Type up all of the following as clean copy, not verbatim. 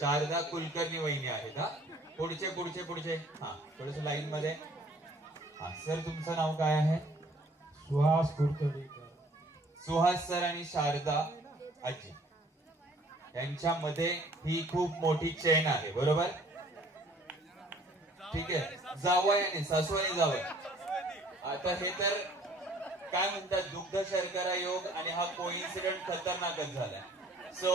शारदा कुलकर्णी वहिनी आहेत. हा पुढचे पुढचे पुढचे. हा थोडस लाईन मध्ये. हा सर तुमचं नाव काय आहे? सुहास कुलकर्णीकर. सुहास सर आणि शारदा आजी यांच्यामध्ये ही खूप मोठी चेन आहे, बरोबर? ठीक आहे. जावई आणि सासूबाई जावई. आता हे तर काय म्हणतात, दुग्ध शर्करा योग आणि हा कोइन्सिडेंट खतरनाकच झालाय. सो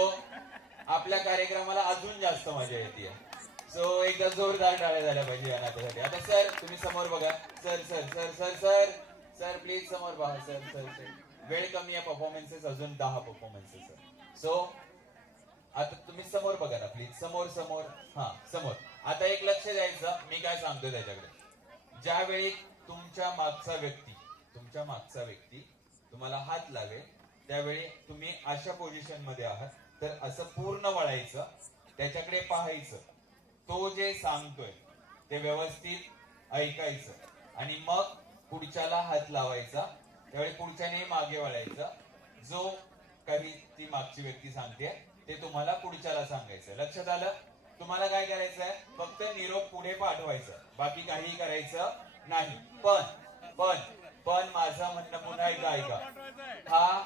आपल्या कार्यक्रमाला अजून जास्त मजा येते. सो एकदा जोरदार टाळ्या झाल्या पाहिजे या नात्यासाठी. आता सर तुम्ही समोर बघा. Sir sir sir sir sir sir please समोर बघा. सर सर सर वेळ कमी आहे, परफॉर्मन्सेस अजून 10 परफॉर्मन्सेस. सो आता तुम्ही समोर बघा ना प्लीज. समोर समोर. हा समोर. आता एक लक्ष द्यायचं, मी काय सांगतोय त्याच्याकडे. ज्यावेळी तुमच्या मागचा व्यक्ती तुम्हाला हात लावेल त्यावेळी तुम्ही अशा पोझिशन मध्ये आहात, तर असं पूर्ण वळायचं, त्याच्याकडे पाहायचं, तो जे सांगतोय ते व्यवस्थित ऐकायचं आणि मग पुढच्याला हात लावायचा. त्यावेळी पुढच्याने मागे वळायचं. जो काही ती मागची व्यक्ती सांगते ते तुम्हाला पुढच्याला सांगायचं. लक्षात आलं? तुम्हाला काय करायचंय, फक्त निरोप पुढे पाठवायचं, बाकी काही करायचं नाही. पण पण पण माझं म्हणणं पुन्हा एकदा ऐका. हा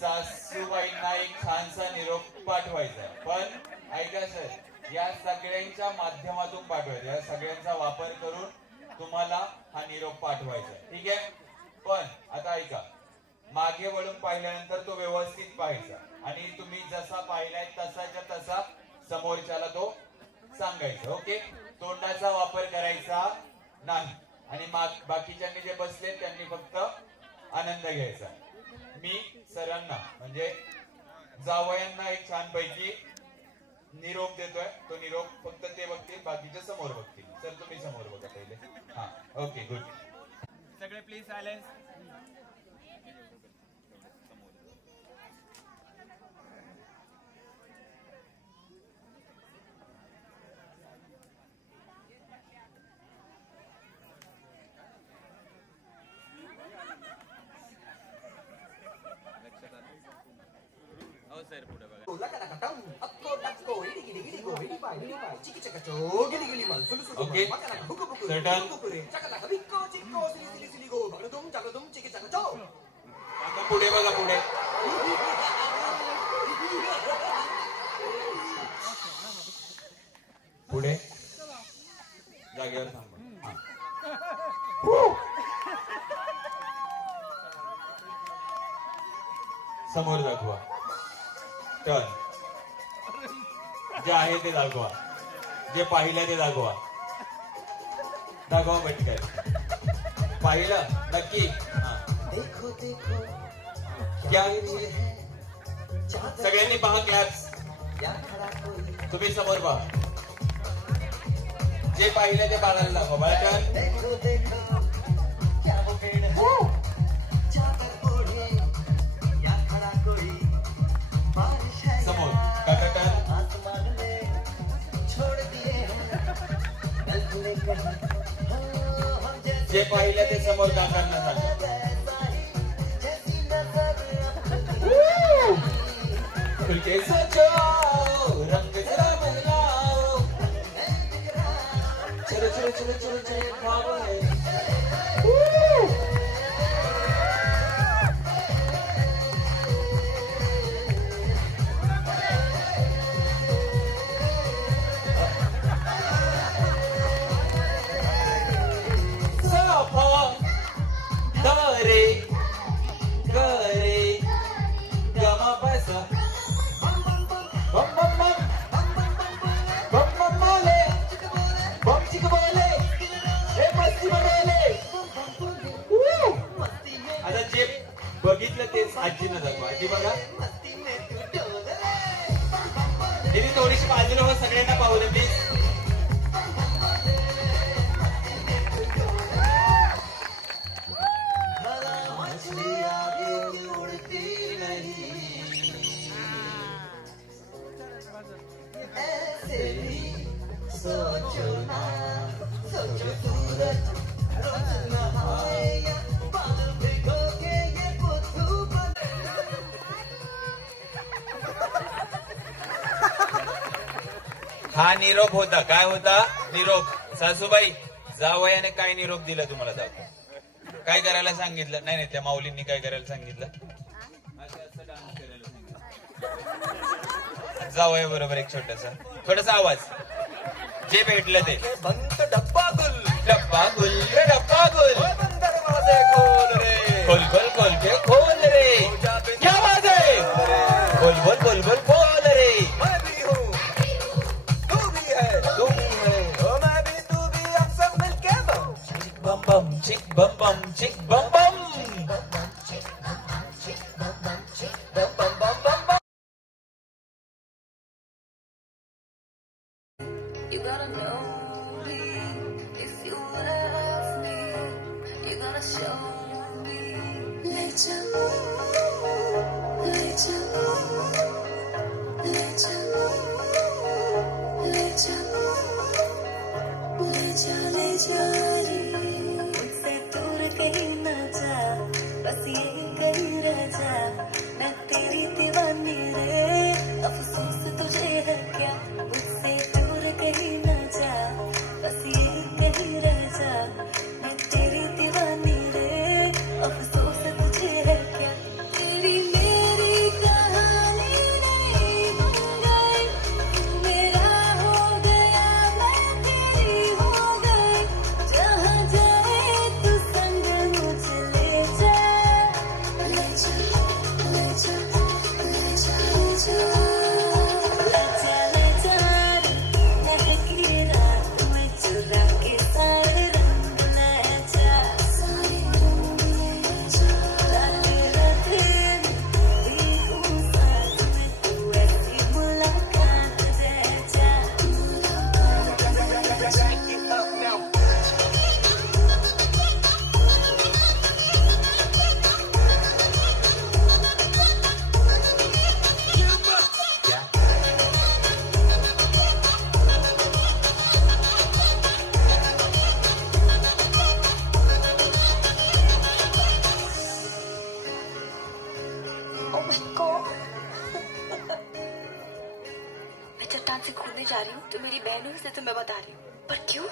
सासूबाईंना एक छानसा निरोप पाठवायचा आहे. पण ऐका सर, या सगळ्यांच्या माध्यमातून पाठवायचा, या सगळ्यांचा वापर करून तुम्हाला हा निरोप पाठवायचा. ठीक आहे? पण आता ऐका, मागे वळून पाहिल्यानंतर तो व्यवस्थित पाहायचा आणि तुम्ही जसा पाहिलाय तसाच्या तसा समोरच्याला तो सांगायचा. ओके? तोंडाचा वापर करायचा नाही. आणि बाकीच्यांनी जे बसले त्यांनी फक्त आनंद घ्यायचा. मी सरांना म्हणजे जावयांना एक छानपैकी निरोप देतोय. तो निरोप फक्त ते बघतील, बाकीचे समोर बघतील. सर तुम्ही समोर बघा पहिले. हा ओके गुड. सगळे प्लीज सायलेन्स. हो सर पुढे बघा. ओके पुढे बघा. पुढे पुढे जागेवर थांबा. समोर दाखवा. टर्न. जे आहे ते दाखवा, जे पाहिलं ते दाखवा. दाखवा पटकन. पाहिलं नक्की. सगळ्यांनी पहा. क्लॅप्स. तुम्ही समोर पहा. जे पाहिलं ते बाळाला दाखवा. बाळा समोर. जे पाहिलं ते समोर काकांना सांगा. रंग जरा बदलाओ. चलो चलो चलो चलो चलो. आता जे बघितलं तेच आजीनं दाखवा. आजी बघा. तिने थोडीशी बाजूला हो, सगळ्यांना पाहू दे प्लीज. सोचो ना, सोचो सूरज रोज नहाए बाल भिगोगे ये बुद्धू हा निरोप होता. काय होता निरोप? सासूबाई जावयाने काय निरोप दिला तुम्हाला? दाखव. काय करायला सांगितलं? नाही त्या माऊलींनी काय करायला सांगितलं? जावया बरोबर एक थोडासा आवाज, जे भेटलं ते. डब्बा गुल डब्बा गुल रे डब्बा गुल, दरवाजे खोल रे, खोल खोल खोल के खोल रे. क्या बात है? बोल बोल बोल बोल बोल रे. मैं भी हूँ तू भी है, तू भी है. ओ मैं भी तू भी, हम सब मिलके बम बम चिक बम बम चिक बम बम. You gotta know me if you love me. You gotta show me. Let you, let you, let you, let you, let you, let you. मुझसे दूर कहीं न जा, बस यहीं कहीं रह जा. मैं तेरी दीवानी रे, अफसोस तुझे है क्या? मुझसे दूर कहीं न जा, बस यहीं कहीं रह जा. मैं तेरी दीवानी रे, अफसोस तुझे है क्या? तेरी मेरी कहानी नहीं बन गई, तू मेरा हो गया, मैं तेरी हो गई. जहाँ जाए तू संग मुझे ले जा, ले जा, ले जा, ले जा, ले जा. ले जा, ले जा रे, महकी रात में चुरा के सारे रंग ले जा, सारे रंग ले जा. राते राते भीगूं साथ में, तू ऐसी मुलाकात दे जा, मुलाकात दे जा. Oh my God. मैं चट्टान से कूदने जा रही हूँ तो मेरी बहन हुई, तो मैं बता रही हूँ. पर क्यों?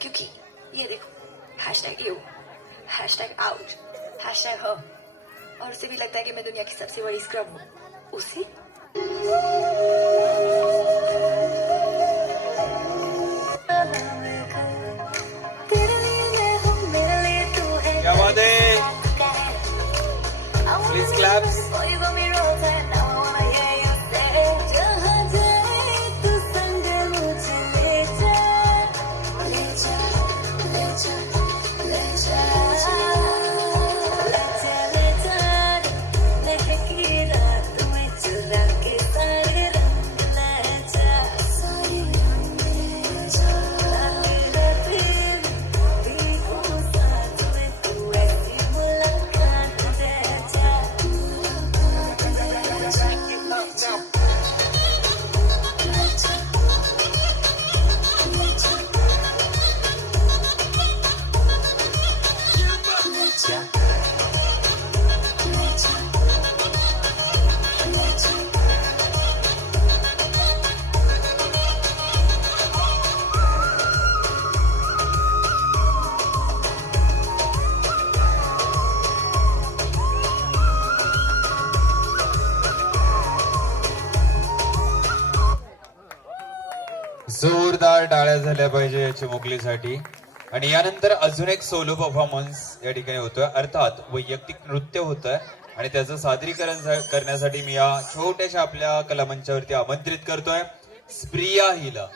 क्योंकि ये देखो, hashtag you, hashtag out, hashtag her. और उसे भी लगता है कि मैं दुनिया की सबसे बड़ी स्क्रब हूँ. उसे तेरे लिए मैं हूँ, मेरे लिए तू है. क्या बात है? Please claps. जहाँ जाए तू संग मुझे ले जा, ले जा, ले जा, ले जा, ले जा, ले जा रे, महकी रात में चुरा के सारे रंग ले जा, सारे रंग ले जा. राते राते भीगूं साथ में, तू ऐसी मुलाकात दे जा, मुलाकात दे जा. जोरदार टाळ्या झाल्या पाहिजे या चिमुकलीसाठी. आणि यानंतर अजून एक सोलो परफॉर्मन्स या ठिकाणी होतोय, अर्थात वैयक्तिक नृत्य होतंय. आणि त्याचं सादरीकरण करण्यासाठी मी या छोट्याशा आपल्या कलामंचावरती आमंत्रित करतोय स्प्रिया हिला.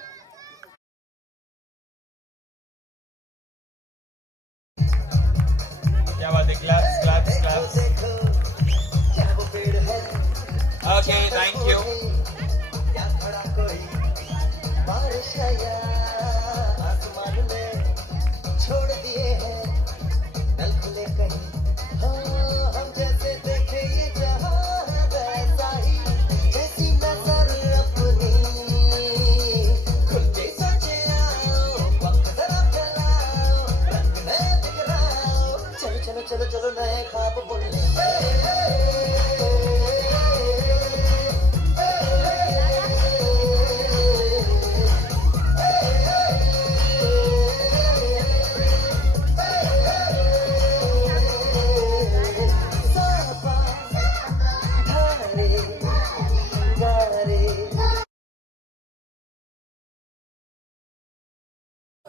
क्या बात है? Claps claps claps. Okay, thank you. बारिश आया आसमान में, छोड़ दिए हैं नल खुले कहीं. हाँ, हम जैसे देखे ये जहाँ है वैसा ही, जैसी नजर अपनी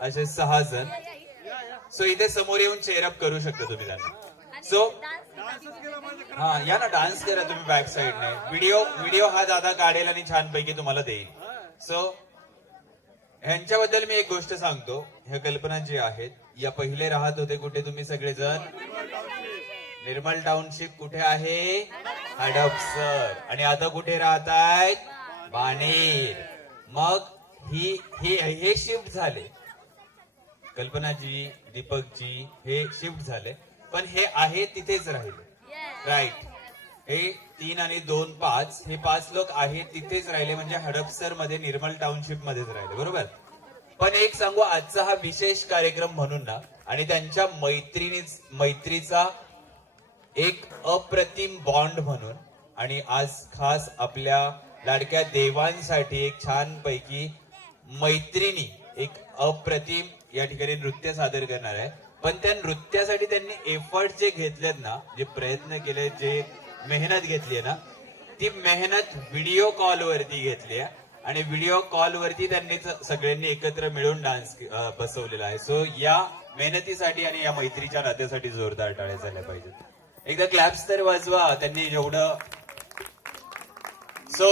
असे 6 जण. सो इथे समोर येऊन चेअरअप करू शकता तुम्ही त्यांना. सो हा या ना, डान्स करा तुम्ही बॅक साईडने. व्हिडिओ हा दादा काढेल आणि छानपैकी तुम्हाला देईल. सो ह्यांच्याबद्दल मी एक गोष्ट सांगतो. ह्या कल्पना जी आहेत या पहिले राहत होते कुठे तुम्ही सगळेजण? निर्मल टाउनशिप कुठे आहे? हडपसर. आणि आता कुठे राहतायत? बाणेर. मग हे शिफ्ट झाले. कल्पनाजी, दीपकजी हे शिफ्ट झाले, पण हे आहे तिथेच राहिले. राईट. हे 3 आणि 2 5 हे 5 लोक आहेत तिथेच राहिले, म्हणजे हडपसर मध्ये निर्मल टाउनशिप मध्येच राहिले. बरोबर. पण एक सांगू, आजचा हा विशेष कार्यक्रम म्हणून ना, आणि त्यांच्या मैत्रीचा एक अप्रतिम बॉन्ड म्हणून, आणि आज खास आपल्या लाडक्या देवांसाठी एक छान पैकी मैत्रिणी एक अप्रतिम या ठिकाणी नृत्य सादर करणार आहे. पण त्या नृत्यासाठी त्यांनी एफर्ट जे घेतलेत ना, जे प्रयत्न केले, जे मेहनत घेतली आहे ना, ती मेहनत व्हिडिओ कॉल वरती घेतली आहे. आणि व्हिडिओ कॉल वरती त्यांनी सगळ्यांनी एकत्र मिळून डान्स बसवलेला आहे. सो या मेहनतीसाठी आणि या मैत्रीच्या नात्यासाठी जोरदार टाळ्या झाल्या पाहिजेत. एकदा क्लॅप्स तर वाजवा त्यांनी एवढं. So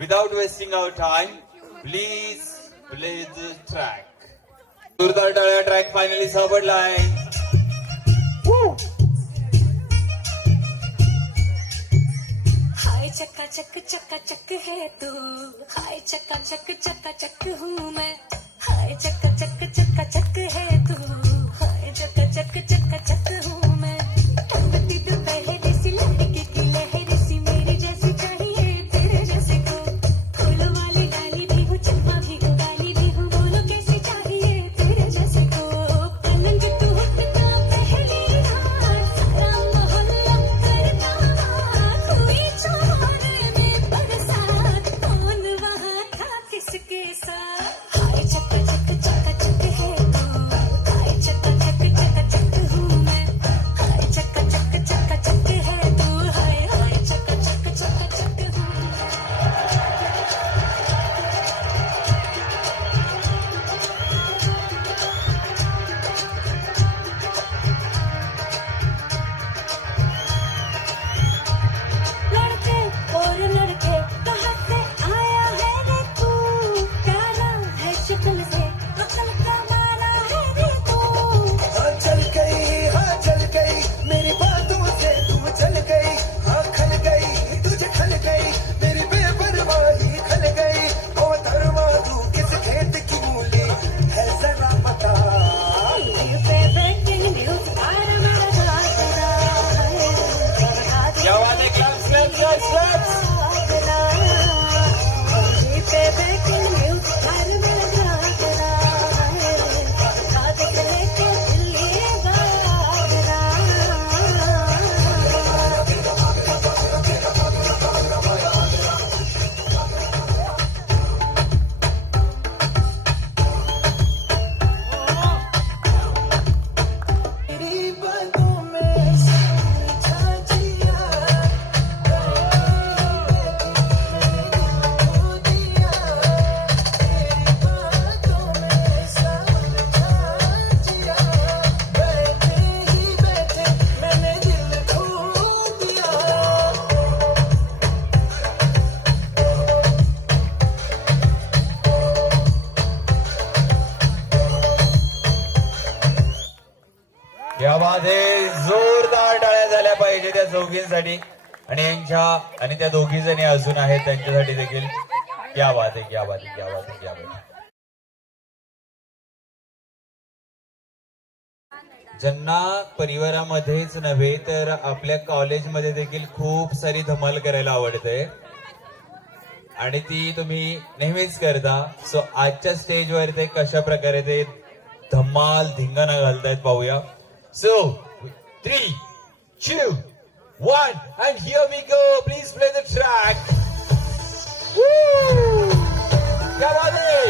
without wasting our time, please play the track. जोरदार टाळ्या. ट्रॅक फायनली सापडलाय. हाय चक्का चक है तू, हाय चक्का चक हूँ मैं, हाय चक्का चक है तू, हाय चक्का चक हूँ मैं. टपकती दोपहर सी लड़की की लहर सी, मेरी जैसी चाहिए तेरे जैसे को. फूल वाली डाली भी हूँ, चम्पा भी हूँ, डाली भी हूँ, बोलो कैसी चाहिए तेरे जैसे को. पलंग तू उठता पहली रात, सारा मोहल्ला करता बात, हुई चौबारे में बरसात, कौन वहाँ था किसके साथ. हाय चक्का चक है तू, हाय चक्का चक हूँ मैं, हाय चक्का चक है तू, हाय चक्का चक हूँ मैं. लड़के और लड़के कहाँ से आया है रे तू, प्यारा है शक्ल से, अकल का मारा है रे तू. हाँ चल गई मेरी बातों से तू चल गई. हाँ खल गई तुझे खल गई, मेरी बेपरवाही खल गई. ओ धर्मा तू किस खेत की मूली है जरा बता. क्या बात है. क्लॅप्स. तेरी बातों में समझा जिया, खो दिया. तेरी बातों में समझा जिया, बैठे ही बैठे मैंने दिल खो दिया. या बाधे जोरदार टाळ्या झाल्या पाहिजे त्या चौघींसाठी, आणि त्या दोघी जणी अजून आहेत त्यांच्यासाठी देखील. क्या बात है. ज्यांना परिवारामध्येच नव्हे तर आपल्या कॉलेजमध्ये देखील खूप सारी धमाल करायला आवडते, आणि ती तुम्ही नेहमीच करता. सो आजच्या स्टेजवर ते कशा प्रकारे ते धमाल धिंगाणा घालतायत पाहूया. So 3, 2, 1 and here we go. Please play the track. Woo! क्या बात है.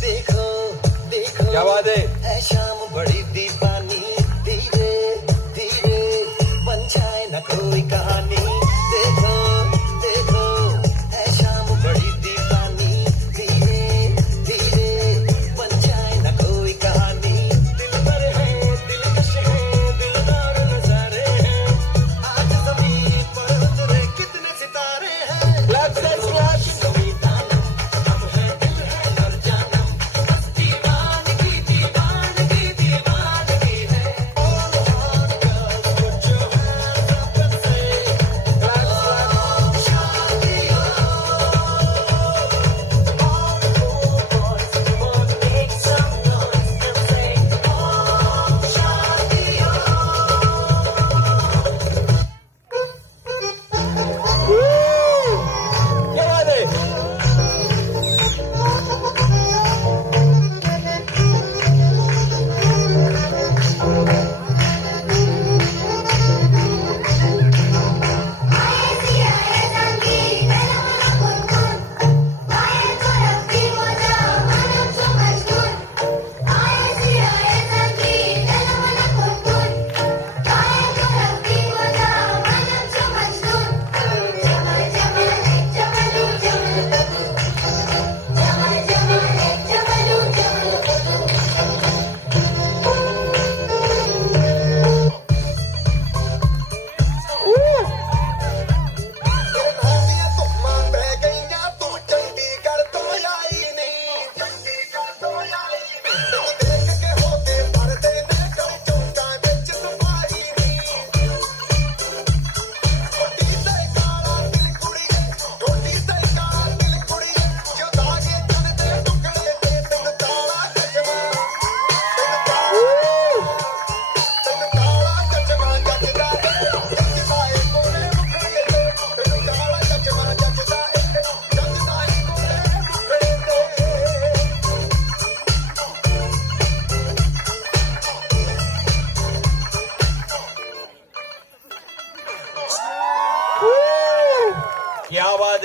देखो क्या बात है. शाम बड़ी दीपा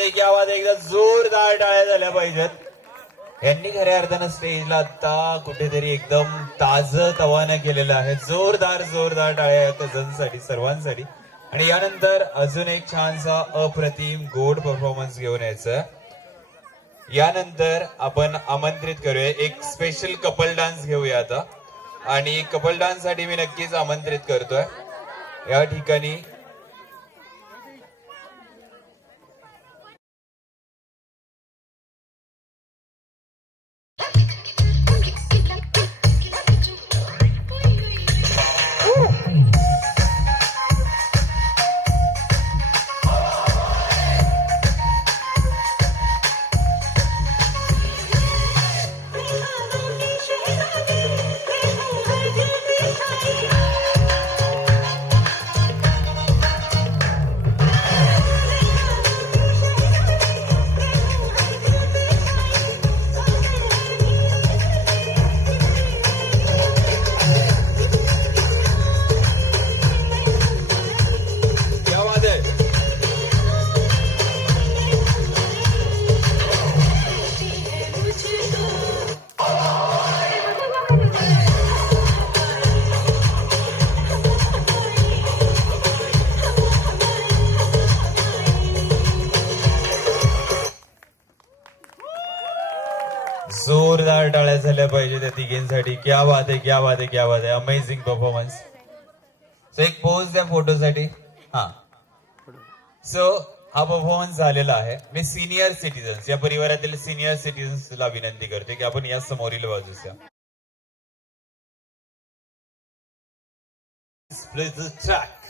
आहे क्या बात आहे. एकदा जोरदार टाळ्या झाल्या पाहिजेत. यांनी खऱ्या अर्थानं स्टेजला आता कुठेतरी एकदम ताजं तवानं केलेलं आहे. जोरदार जोरदार टाळ्या कझन्ससाठी सर्वांसाठी. आणि यानंतर अजून एक छानसा अप्रतिम गोड परफॉर्मन्स घेऊन यायचं. यानंतर आपण आमंत्रित करूया एक स्पेशल कपल डान्स घेऊया आता. आणि कपल डान्स साठी मी नक्कीच आमंत्रित करतोय या ठिकाणी जोरदार टाळ्या झाल्या पाहिजे त्या तिघींसाठी. क्या बात आहे क्या बात आहे क्या बात आहे. Amazing performance. सो एक पोज द्या फोटोसाठी. हा सो हा परफॉर्मन्स झालेला आहे. मी सिनियर सिटीजन्स या परिवारातील सिनियर सिटीजन्सला विनंती करते की आपण या समोरील बाजूस या. ट्रॅक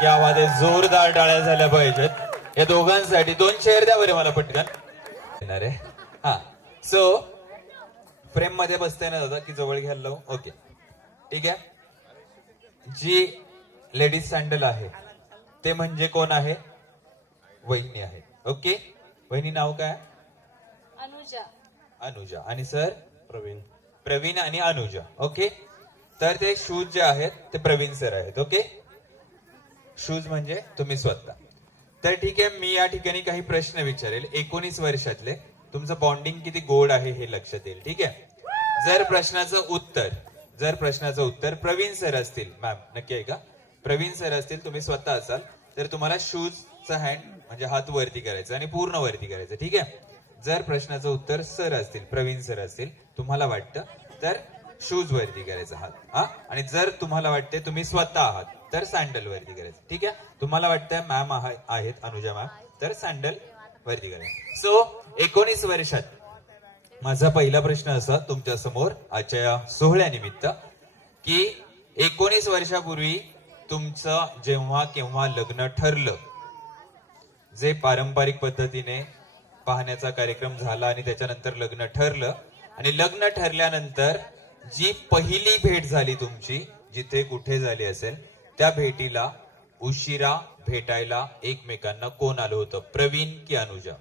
क्या बात आहे. जोरदार टाळ्या झाल्या पाहिजेत या दोघांसाठी. 2 चेअर द्या बरे मला पटकन. येणार आहे. हा सो फ्रेम मध्ये बसते ना दादा की जवळ घ्यायला लावू. ओके ठीक आहे. जी लेडीज सँडल आहे ते म्हणजे कोण आहे. वहिनी आहेत. ओके, वहिनी नाव काय? अनुजा. अनुजा. आणि सर? प्रवीण आणि अनुजा. ओके, तर ते शूज जे आहेत ते प्रवीण सर आहेत. ओके, शूज म्हणजे तुम्ही स्वतः. तर ठीक आहे, मी या ठिकाणी काही प्रश्न विचारेल. 19 वर्षातले तुमचं बॉन्डिंग किती गोड आहे हे लक्षात येईल. ठीक आहे, जर प्रश्नाचं उत्तर प्रवीण सर असतील, मॅम नक्की आहे का? प्रवीण सर असतील, तुम्ही स्वतः असाल, तर तुम्हाला शूजचा हँड म्हणजे हात वरती करायचं आणि पूर्ण वरती करायचं. ठीक आहे, जर प्रश्नाचं उत्तर सर असतील, प्रवीण सर असतील, तुम्हाला वाटतं तर शूज वरती करायचा हात. हा, आणि जर तुम्हाला वाटते तुम्ही स्वतः आहात तर सँडल वरती करायचं. ठीक आहे, तुम्हाला वाटतं मॅम आहेत अनुजा मॅम, तर सँडल वरती करायचं. सो 19 वर्षात माझा पहिला प्रश्न असा तुमच्या समोर आजच्या या सोहळ्यानिमित्त की 19 वर्षापूर्वी तुमचं जेव्हा केव्हा लग्न ठरलं, जे पारंपरिक पद्धतीने पाहण्याचा कार्यक्रम झाला आणि त्याच्यानंतर लग्न ठरलं, आणि लग्न ठरल्यानंतर जी पहिली भेट झाली तुमची, जिथे कुठे झाली असेल, त्या भेटीला उशिरा भेटायला एकमेकांना कोण आलं होतं, प्रवीण की अनुजा?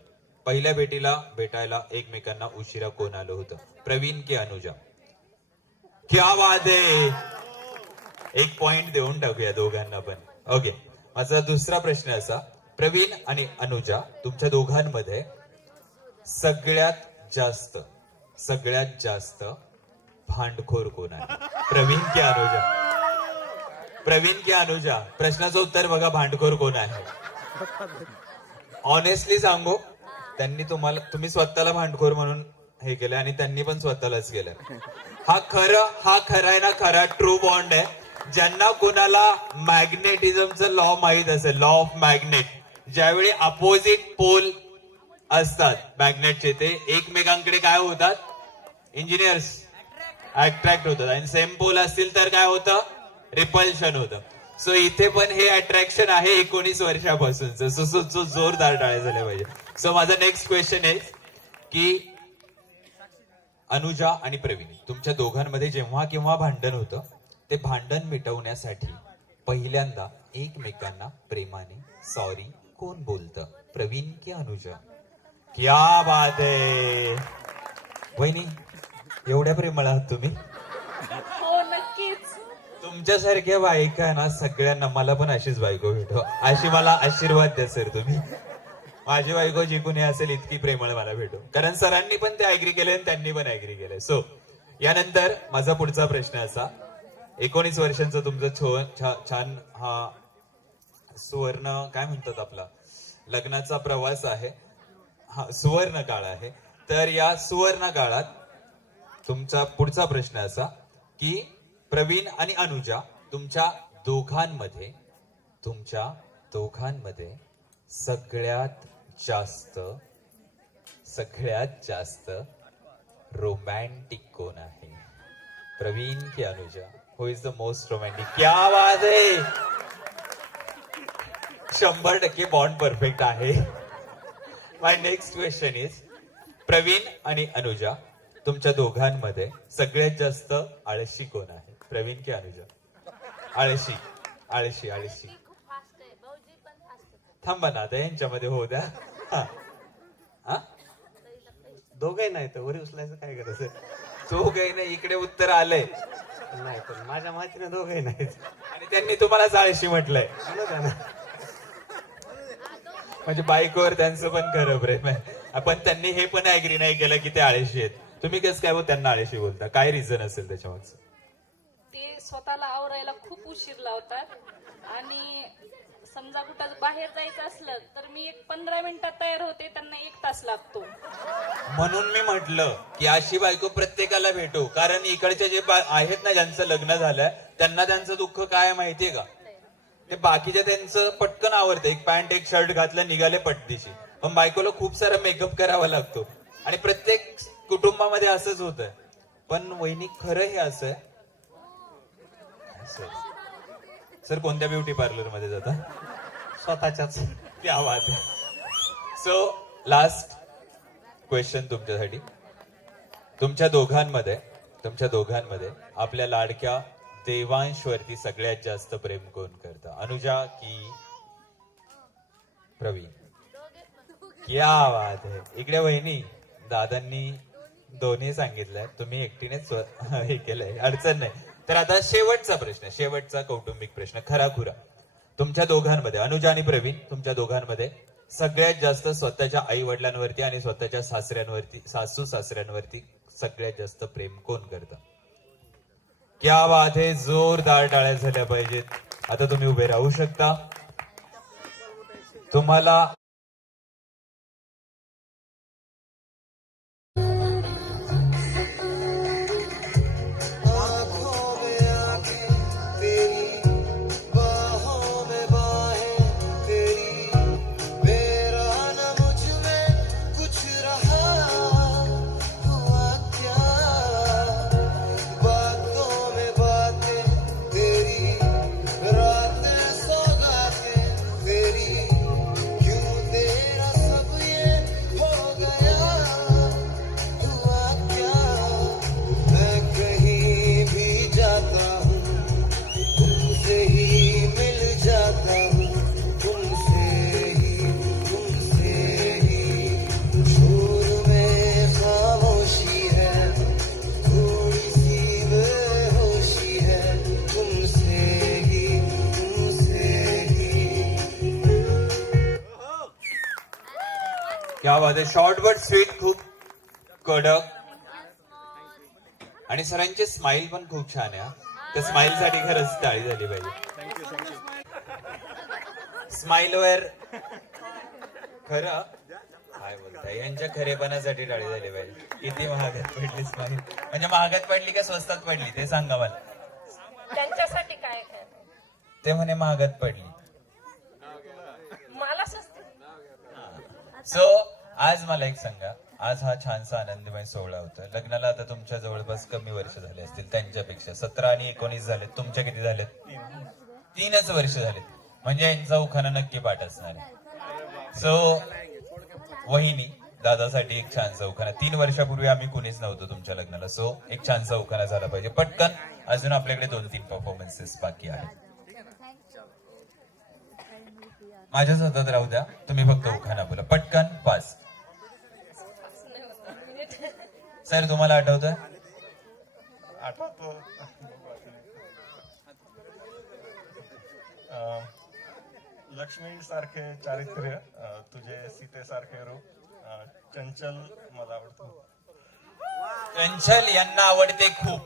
पहिल्या भेटीला भेटायला एकमेकांना उशिरा कोण आलं होतं, प्रवीण की अनुजा? क्या बात आहे, एक पॉइंट देऊन टाकूया दोघांना पण. ओके, माझा दुसरा प्रश्न असा, प्रवीण आणि अनुजा तुमच्या दोघांमध्ये सगळ्यात जास्त भांडखोर कोण आहे, प्रवीण की अनुजा? प्रवीण की अनुजा? प्रश्नाचं उत्तर बघा, भांडखोर कोण आहे? ऑनेस्टली सांगू, तुम्ही स्वतःला भांडखोर म्हणून हे केलं आणि त्यांनी पण स्वतःलाच केलं. हा खरा आहे ना, खरा ट्रू बॉन्ड आहे. ज्यांना कोणाला मॅग्नेटिझमचं लॉ माहित असेल, लॉ ऑफ मॅग्नेट, ज्यावेळी अपोजिट पोल असतात मॅग्नेटचे, ते एकमेकांकडे काय होतात, इंजिनियर्स, अट्रॅक्ट होतात. आणि सेम पोल असतील तर काय होतं, रिपल्शन होतं. सो इथे पण हे अट्रॅक्शन आहे 19 वर्षापासूनच. सो जोरदार टाळ्या झाल्या पाहिजे. सो माझा नेक्स्ट क्वेश्चन आहे की अनुजा आणि प्रवीण तुमच्या दोघांमध्ये जेव्हा केव्हा भांडण होतं, ते भांडण मिटवण्यासाठी पहिल्यांदा एकमेकांना प्रेमाने सॉरी कोण बोलतं, प्रवीण की अनुजा? क्या बात आहे, वहिनी एवढ्या प्रेमळ आहात तुम्ही? हो नक्कीच. तुमच्यासारख्या बायका ना सगळ्यांना, मला पण अशीच बायको भेटो, अशी मला आशीर्वाद द्या सर तुम्ही. माझी बायको जी कुणी असेल इतकी प्रेमळ मला भेटो, कारण सरांनी पण ते ऍग्री केले आणि त्यांनी पण ऍग्री केले. सो यानंतर माझा पुढचा प्रश्न असा, 19 वर्षांचा तुमचा छान हा सुवर्ण काय म्हणतात आपला लग्नाचा प्रवास आहे, हा सुवर्ण काळ आहे. तर या सुवर्ण काळात तुमचा पुढचा प्रश्न असा की प्रवीण आणि अनुजा तुमच्या दोघांमध्ये सगळ्यात जास्त रोमॅन्टिक कोण आहे, प्रवीण की अनुजा? हु इज द मोस्ट रोमॅन्टिक? क्या बात आहे, 100% बॉन्ड परफेक्ट आहे. माय नेक्स्ट क्वेश्चन इज, प्रवीण आणि अनुजा तुमच्या दोघांमध्ये सगळ्यात जास्त आळशी कोण आहे, प्रवीण की अनुजा? आळशी थांबा ना, आता यांच्यामध्ये होऊ द्या. दोघे नाही तर वरी उचलायचं काय करायचं? तो काही नाही, इकडे उत्तर आलंय नाही पण माझ्या माहितीने दोघे नाहीत. आणि त्यांनी तुम्हाला आळशी म्हटलंय. म्हणजे बायकोवर त्यांचं पण खरं प्रेम आहे, पण त्यांनी हे पण ऍग्री नाही केलं की ते आळशी आहेत. तुम्ही कसं काय त्यांना आळशी बोलता, काय रिझन असेल त्याच्यामागचं? ते स्वतःला आवरायला खूप उशीर लावतात, आणि समजा कुठं बाहेर जायचं असलं तर मी 15 मिनिटात तयार होते, त्यांना 1 तास लागतो. म्हणून मी म्हटलं की अशी बायको प्रत्येकाला भेटो, कारण इकडचे जे आहेत ना ज्यांचं लग्न झालंय त्यांना त्यांचं दुःख काय माहितीये का, ते बाकीच्या त्यांचं पटकन आवडतं, एक पॅन्ट एक शर्ट घातलं निघाले पटदिशी. पण बायकोला खूप सारा मेकअप करावा लागतो, आणि प्रत्येक कुटुंबामध्ये असंच होतंय. पण वहिनी खरं हे असं आहे सर, कोणत्या ब्युटी पार्लर मध्ये जाता? स्वतःच्याच. ती आवाज. सो लास्ट क्वेश्चन तुमच्यासाठी, तुमच्या दोघांमध्ये आपल्या लाडक्या देवांशवरती सगळ्यात जास्त प्रेम कोण करतं, अनुजा की प्रवीण? क्या बात आहे. इकडे वहिनी दादांनी दोन्ही सांगितलंय, तुम्ही एकटीनेच हे केलंय, अडचण नाही. तर आता शेवटचा प्रश्न, शेवटचा कौटुंबिक प्रश्न, खरा खुरा. तुमच्या दोघांमध्ये, अनुजा आणि प्रवीण, तुमच्या दोघांमध्ये सगळ्यात जास्त स्वतःच्या आई वडिलांवरती आणि स्वतःच्या सासऱ्यांवरती, सासू सासऱ्यांवरती सगळ्यात जास्त प्रेम कोण करतं? क्या बात आहे. जोरदार टाळ्या झाल्या पाहिजेत. आता तुम्ही उभे राहू शकता. तुम्हाला आँखों में आँखें तेरी, बाहों में बाहें तेरी, मेरा न मुझ में कुछ रहा हुआ क्या, बातों में बातें तेरी, रातें सौगातें तेरी, यूं तेरा सब ये हो गया हुआ क्या, मैं कहीं भी जाता हूँ तुमसे ही मिल जाता हूँ, तुमसे ही शोर में खामोशी है, थोड़ी सी बेहोशी है, तुमसे ही क्या बात आहे. शॉर्ट बट स्वीट, खूप कडक. आणि सरांची स्माइल पण खूप छान आहे. त्या स्माइल साठी खरंच टाळी झाली पाहिजे. स्माइल वर खरं काय बोलताय, यांच्या खरेपणासाठी टाळी झाली पाहिजे. किती महागात पडली स्माइल, म्हणजे महागात पडली का स्वस्तात पडली ते सांगा मला. त्यांच्यासाठी काय काय ते म्हणे महागात पडली. मला स्वस्त सो आज मला एक सांगा, आज हा छानसा आनंदमय सोहळा होता. लग्नाला आता तुमच्या जवळपास कमी वर्ष झाले असतील त्यांच्यापेक्षा. 17 आणि 19 झालेत. तुमच्या किती झालेत? 3च वर्ष झालेत. म्हणजे यांचा उखाणा नक्की पाठ असणार आहे. सो वहिनी, दादासाठी एक छानसा उखाणा. 3 वर्षापूर्वी आम्ही कुणीच नव्हतो तुमच्या लग्नाला. सो एक छानसा उखाणा झाला पाहिजे पटकन. अजून आपल्याकडे 2-3 परफॉर्मन्सेस बाकी आहेत. माझ्याच हातात राहू द्या, तुम्ही फक्त उखाणा बोला पटकन. पास. सर तुम्हाला आठवतंय? आठवतो. लक्ष्मी सारखे चारित्र्य, तुझे सीतेसारखे रूप, चंचल मला आवडतो. चंचल यांना आवडते खूप.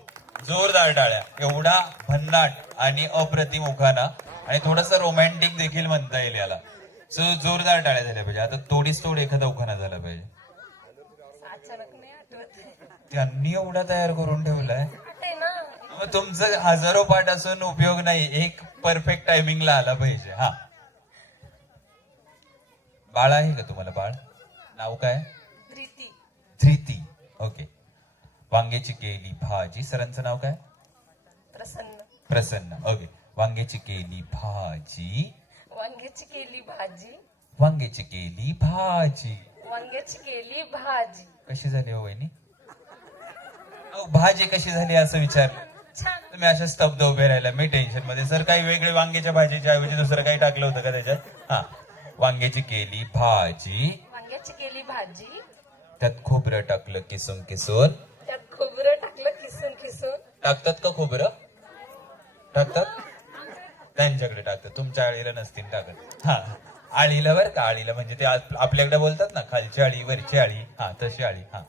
जोरदार टाळ्या. एवढा भन्नाट आणि अप्रतिम उखाणा, आणि थोडस रोमॅन्टिक देखील म्हणता येईल याला. सो जोरदार टाळ्या झाल्या पाहिजे. आता तोडीस तोड एखादा उखाणा झाला पाहिजे. अचानक नाही आठवत त्यांनी एवढा तयार करून ठेवलाय. आहे ना. मग तुमचं हजारो पाठ असून उपयोग नाही, एक परफेक्ट टायमिंगला आला पाहिजे. हा, बाळ आहे का तुम्हाला? बाळ नाव काय? प्रीती. धृती. ओके. वांग्याची केली भाजी. सरांचं नाव काय? प्रसन्न. प्रसन्न. ओके. वांग्याची केली भाजी. वांग्याची केली भाजी. वांग्याची केली भाजी. वांग्याची केली भाजी. कशी झाली हो वहिनी? भाजी कशी झाली असं विचार. छान. तुम्ही अशा स्तब्ध उभे राहिला. मी टेन्शन मध्ये. सर काही वेगळे वांग्याच्या भाजीच्या ऐवजी दुसरं काही टाकलं होतं का त्याच्यात? हा, वांग्याची केली भाजी. वांग्याची केली भाजी. त्यात खोबरं टाकलं किसून किसून. त्यात खोबरं टाकलं किसून किसून. टाकतात का खोबरं? टाकतात. त्यांच्याकडे टाकतात, तुमच्या आळीला नसतील टाकत. हा, आळीला बरं का. आळीला म्हणजे ते आपल्याकडे बोलतात ना, खालची आळी वरची आळी. हा, तशी आळी. हा,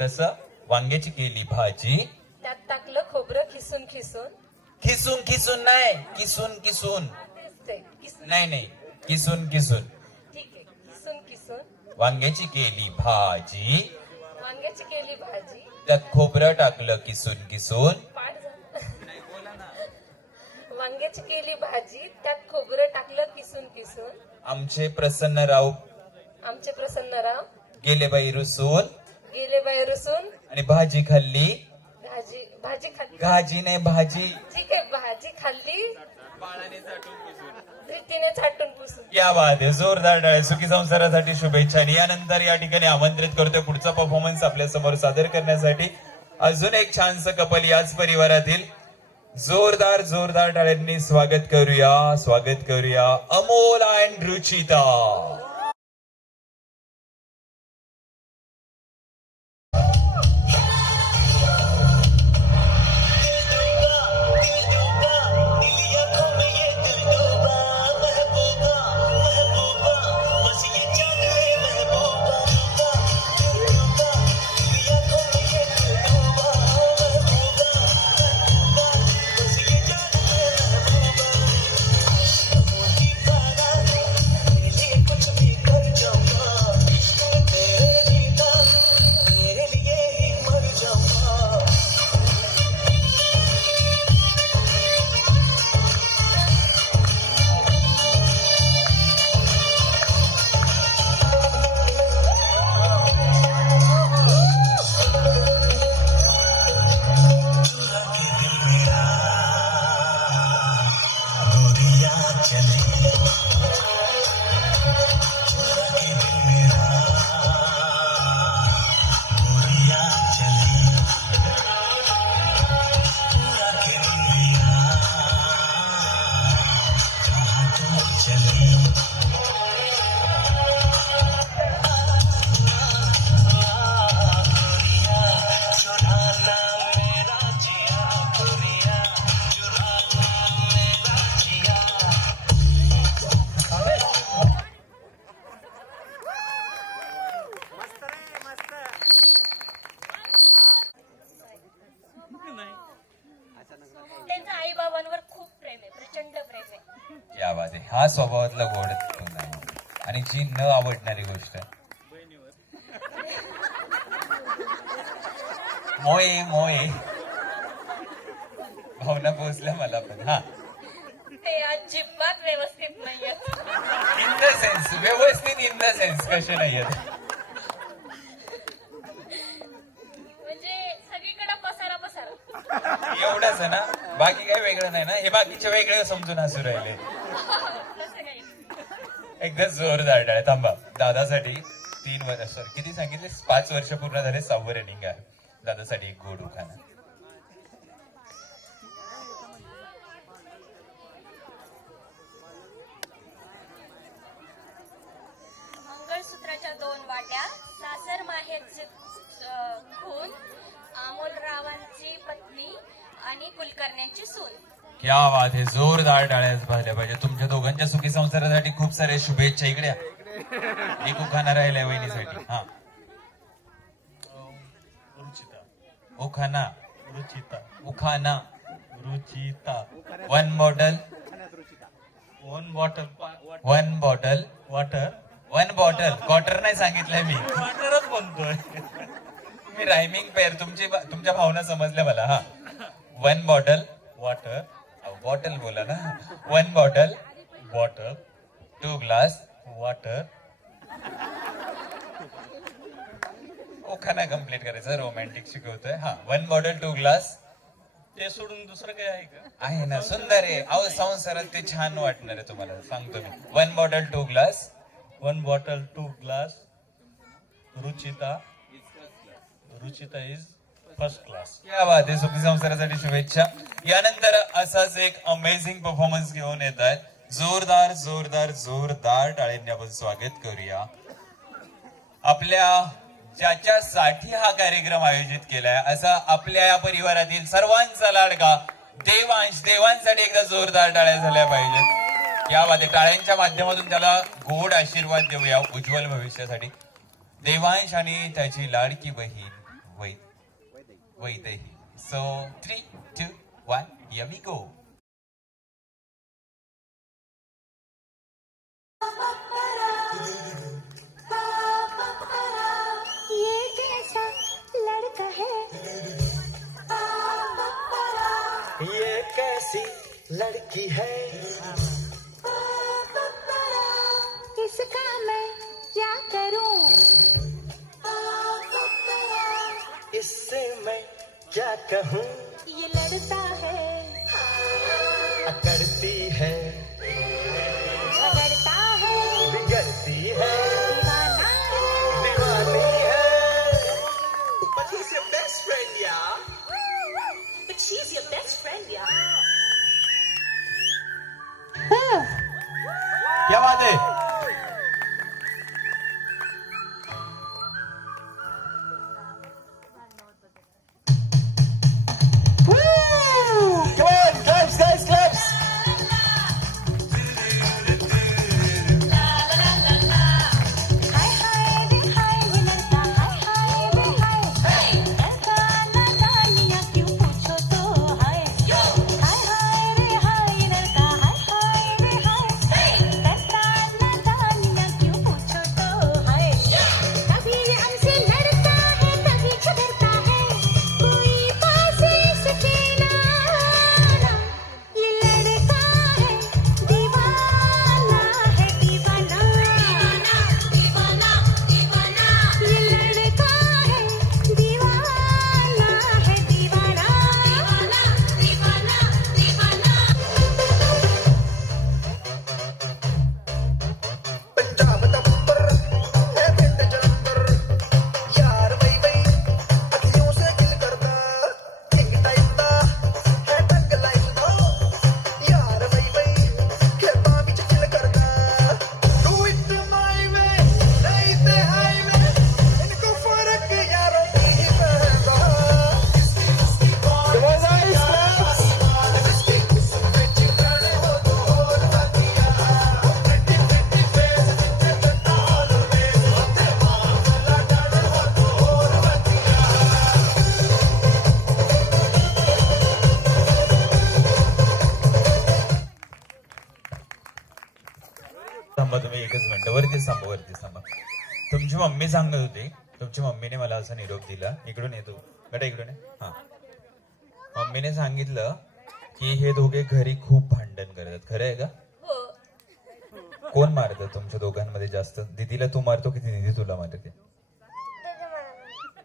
तसं वांग्याची केली भाजी. त्यात टाकलं खोबरं किसून किसून. खिसून खिसून नाही, किसून किसून. तेच ते. किसून. नाही, किसून किसून. ठीक आहे. किसून किसून. वांग्याची केली भाजी. वांग्याची केली भाजी. त्यात खोबरं टाकलं किसून किसून. पाठ झालं. वांग्याची केली भाजी. त्यात खोबरं टाकलं किसून किसून. आमचे प्रसन्नराव आमचे प्रसन्नराव गेले बाई रुसून. गेले बाहेर रुसून. आणि भाजी खाल्ली. भाजी खाल्ली. भाजी नाही भाजी. ठीक आहे. भाजी खाल्ली. प्रीतीने चाटून पुसून. या बात आहे. जोरदार टाळ्या. सुखी संसारासाठी शुभेच्छा. आणि यानंतर या ठिकाणी आमंत्रित करतोय पुढचा परफॉर्मन्स आपल्या समोर सादर करण्यासाठी अजून एक छानसं कपल याच परिवारातील. जोरदार टाळ्यांनी स्वागत करूया. अमोल अँड रुचिता. हा स्वभावातला गोड गुण आहे. आणि जी न आवडणारी गोष्ट मोये मोये भावना पोहोचल्या मला पण. हा, ते अजिबात व्यवस्थित नाहीये. इन द सेन्स व्यवस्थित, इन द सेन्स कसे नाही म्हणजे सगळीकडे पसारा पसारा. एवढंच आहे ना, बाकी काही वेगळं नाही ना. हे बाकीचे वेगळे समजून हसू राहिले. तसं काही. एकदा जोरदार टाळ्या. थांबा, दादासाठी 3 वर्ष, सॉरी किती सांगितले, 5 वर्ष पूर्ण झाले, 6वं रनिंग आहे. दादासाठी एक गोड उखाणा. मंगळसूत्राच्या 2 वाट्या, सासर माहेरचे खून, अमोल रावांची पत्नी आणि कुलकर्ण्यांची सून. क्या बात आहे, जोरदार टाळ्याच पाहिल्या पाहिजे. तुमच्या दोघांच्या सुखी संसारासाठी खूप सारे शुभेच्छा. इकडे या. एक उखाणा राहिलाय वहिनीसाठी. हा, रुचिता उखाणा. रुचिता उखाणा. Ruchita 1 bottle 1 bottle 1 bottle water 1 bottle quarter नाही सांगितलंय मी. वॉटरच म्हणतोय. मी रायमिंग पेअर तुमच्या भावना समजल्या मला. हा, 1 बॉटल वॉटर बॉटल बोला ना. 1 बॉटल बॉटल 2 ग्लास वॉटर उखाणा कम्प्लीट करायचा. रोमॅन्टिक शिकवतोय. हा, 1 बॉटल 2 ग्लास ते सोडून दुसरं काय आहे का? आहे ना, सुंदर आहे. अहो, संसारात ते छान वाटणार आहे तुम्हाला, सांगतो मी. 1 bottle 2 glass 1 bottle 2 glass Ruchita is first class. या बात आहे. सुखी संसारासाठी शुभेच्छा. यानंतर असाच एक अमेझिंग परफॉर्मन्स घेऊन येत आहेत. जोरदार जोरदार जोरदार टाळ्यांनी आपण स्वागत करूया. आपल्या ज्याच्यासाठी हा कार्यक्रम आयोजित केलाय, असा आपल्या या परिवारातील सर्वांचा लाडका देवांश. देवांसाठी एकदा जोरदार टाळ्या झाल्या पाहिजेत. या बात आहे. टाळ्यांच्या माध्यमातून त्याला गोड आशीर्वाद देऊया उज्ज्वल भविष्यासाठी. देवांश आणि त्याची Ladki Bahin Vaidehi. So 3, 2, 1, here we go. ये कैसा लड़का है, ये कैसी लड़की है, इसका मैं क्या करूं, इससे मैं क्या कहूँ, ये लड़ता है, करती है, झगड़ता है, बिगड़ती है, दीवाना है, दीवानी है. But he's your best friend, yeah. but she's your best friend, yeah. क्या बात आहे. तुमची मम्मी सांगत होती, तुमची मम्मीने मला असा निरोप दिला. इकडून येतो बेटा, इकडून ये. हा, मम्मीने सांगितलं की हे दोघे घरी खूप भांडण करतात. खरं आहे का? हो. कोण मारतं तुमच्या दोघांमध्ये जास्त? दीदीला तू मारतो की दीदी तुला मारते?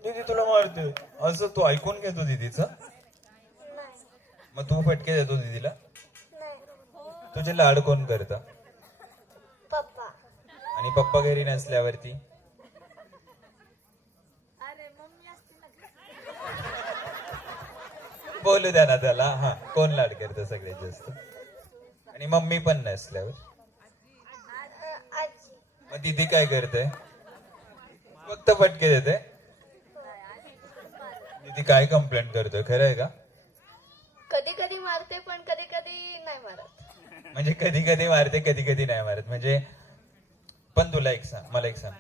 दीदी तुला मारते असं तू ऐकून घेतो दीदीचं? मग तू फटके देतो दीदीला? तुझे लाड कोण करतं? पप्पा. आणि पप्पा घरी नसल्यावरती? अरे मम्मी असते ना. बोलू द्या ना त्याला. हा, कोण लाड करतं सगळ्यात जास्त? आणि मम्मी पण नसल्यावर? आजी. मग दीदी काय करते? फक्त फटके देते? दीदी काय कंप्लेंट करतोय? खरं आहे का? कधी कधी मारते पण कधी कधी नाही मारत. म्हणजे कधी कधी मारते, कधी कधी नाही मारत म्हणजे. पण तुला एक सांग, मला एक सांग,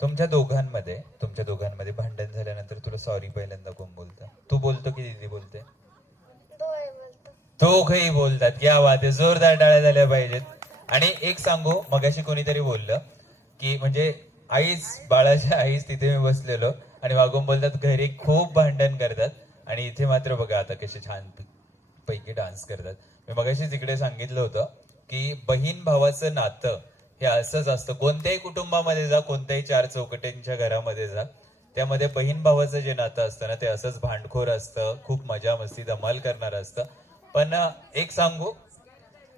तुमच्या दोघांमध्ये भांडण झाल्यानंतर तुला सॉरी पहिल्यांदा कोण बोलतं? तू बोलतो की दीदी बोलते? दोघे बोलतो. दोघही बोलतात. क्या बात आहे, जोरदार टाळ्या झाल्या पाहिजेत. आणि एक सांगू, मगाशी कोणीतरी बोललं की म्हणजे बाळाच्या आईच तिथे मी बसलेलो आणि मागून बोलतात घरी खूप भांडण करतात आणि इथे मात्र बघा आता कसे छान पैकी डान्स करतात. मी मगाशीच इकडे सांगितलं होतं की बहीण भावाचं नातं हे असंच असतं. कोणत्याही कुटुंबामध्ये जा, कोणत्याही चार चौकटींच्या घरामध्ये जा, त्यामध्ये बहीण भावाचं जे नातं असतं ना ते असंच भांडखोर असतं, खूप मजा मस्ती धमाल करणार असतं. पण एक सांगू,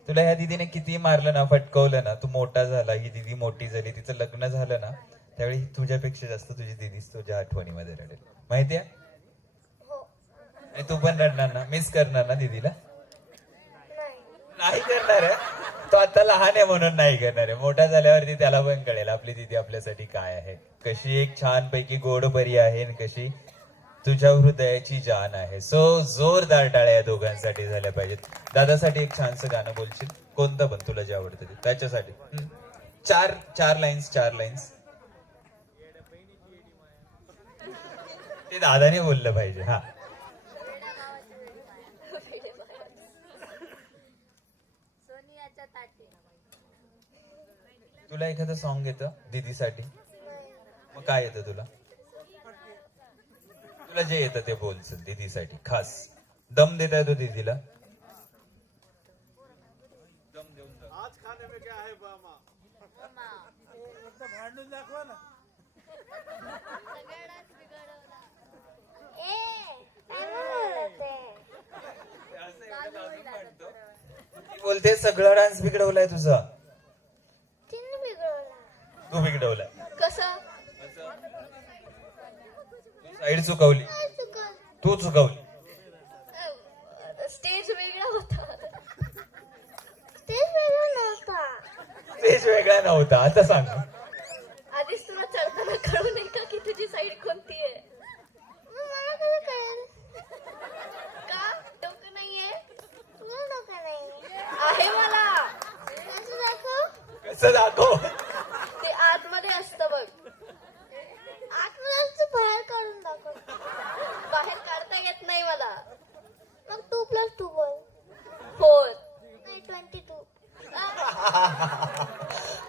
तुला ह्या दीदीने किती मारलं ना, फटकवलं ना, तू मोठा झाला, ही दीदी मोठी झाली, तिचं लग्न झालं ना, त्यावेळी तुझ्यापेक्षा जास्त तुझी दीदीच तुझ्या आठवणीमध्ये रडेल. माहितीये? आणि तू पण रडणार ना? मिस करणार ना दीदीला? नाही करणार आहे. तो आता लहान आहे म्हणून नाही करणार आहे. मोठा झाल्यावरती त्याला पण कळेल आपली दीदी आपल्यासाठी काय आहे, कशी एक छान पैकी गोडपरी आहे आणि कशी तुझ्या हृदयाची जान आहे. सो जोरदार टाळ्या या दोघांसाठी झाल्या पाहिजेत. दादासाठी एक छानसं गाणं बोलशील? कोणतं पण तुला जे आवडतं ते, त्याच्यासाठी. चार लाईन्स. ते दादाने बोललं पाहिजे. हा, तुला एखादं सॉन्ग येतं दीदीसाठी? मग काय येतं तुला? तुला जे येतं ते बोलशील दीदीसाठी खास. दम देता येतो दीदीला? बोलते सगळा डान्स बिघडवलाय तुझा. तू बिघडवलाय कसं? साईड चुकवली, तू चुकवली. स्टेज वेगळा होता. स्टेज वेगळा नव्हता. तेच वेगळा नव्हता. आता सांग. आधीच तुला चढताना कळू नये का की तुझी साईड कोणती आहे? मला कसं कळेल? का डोकं नाहीये? डोकं नाही आहे मला. कसं दाखव? कसं दाखव? ते आतमध्ये असतं बघ. आतमध्ये असतं, बाहेर काढून दाखव. बाहेर काढता येत नाही मला. मग 2+2 बोल. 4 नाही 22.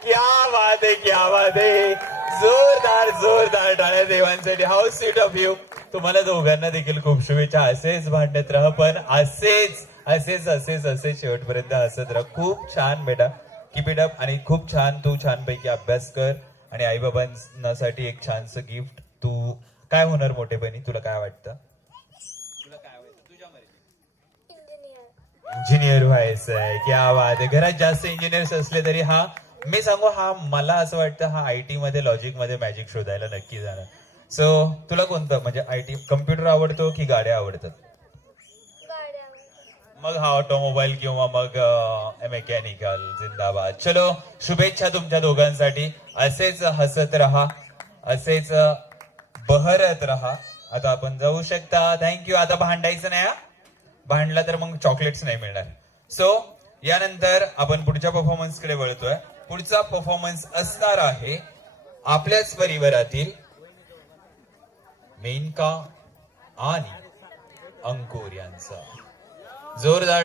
क्या बात आहे, क्या बात आहे. जोरदार टाळ्या देवांसाठी. How sweet of you. तुम्हाला दोघांना देखील खूप शुभेच्छा. असेच भांडत राहा, पण असेच शेवटपर्यंत हसत राहा. खूप छान बेटा, कीप इट अप. आणि खूप छान, तू छानपैकी अभ्यास कर आणि आई बाबांसाठी एक छानसं गिफ्ट. तू काय होणार मोठेपणी? तुला काय वाटतं? इंजिनियर व्हायचं आहे. क्या बात आहे. घरात जास्त इंजिनियर्स असले तरी मी सांगू, मला असं वाटतं IT मध्ये, लॉजिक मध्ये मॅजिक शोधायला नक्की जाणार. सो तुला कोणतं म्हणजे IT, कम्प्युटर आवडतो की गाड्या आवडतात? मग ऑटोमोबाईल किंवा मग मेकॅनिकल. जिंदाबाद. चलो, शुभेच्छा तुमच्या दोघांसाठी. असेच हसत राहा, असेच बहरत राहा. आता आपण जाऊ शकता. थँक्यू. आता भांडायचं नाही. भांडला तर मग चॉकलेट्स नाही मिळणार. सो यानंतर आपण पुढच्या परफॉर्मन्स कडे वळतोय. पुढचा परफॉर्मन्स असणार आहे आपल्याच परिवारातील मेनका आणि अंकुर यांचा. जोरदार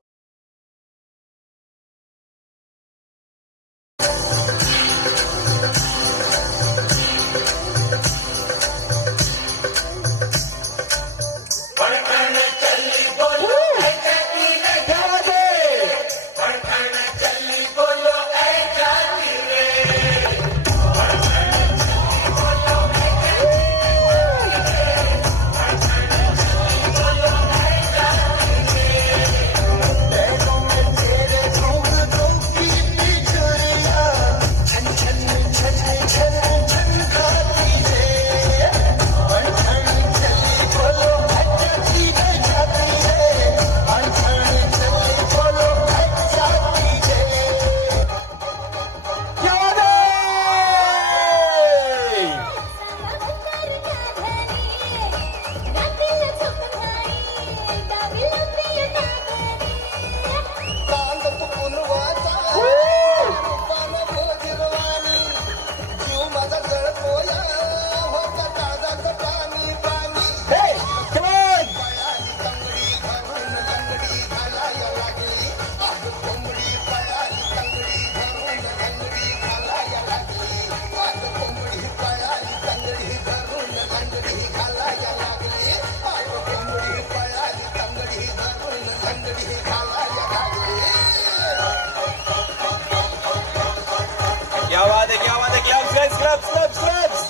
क्लब्स क्लब्स क्लब्स.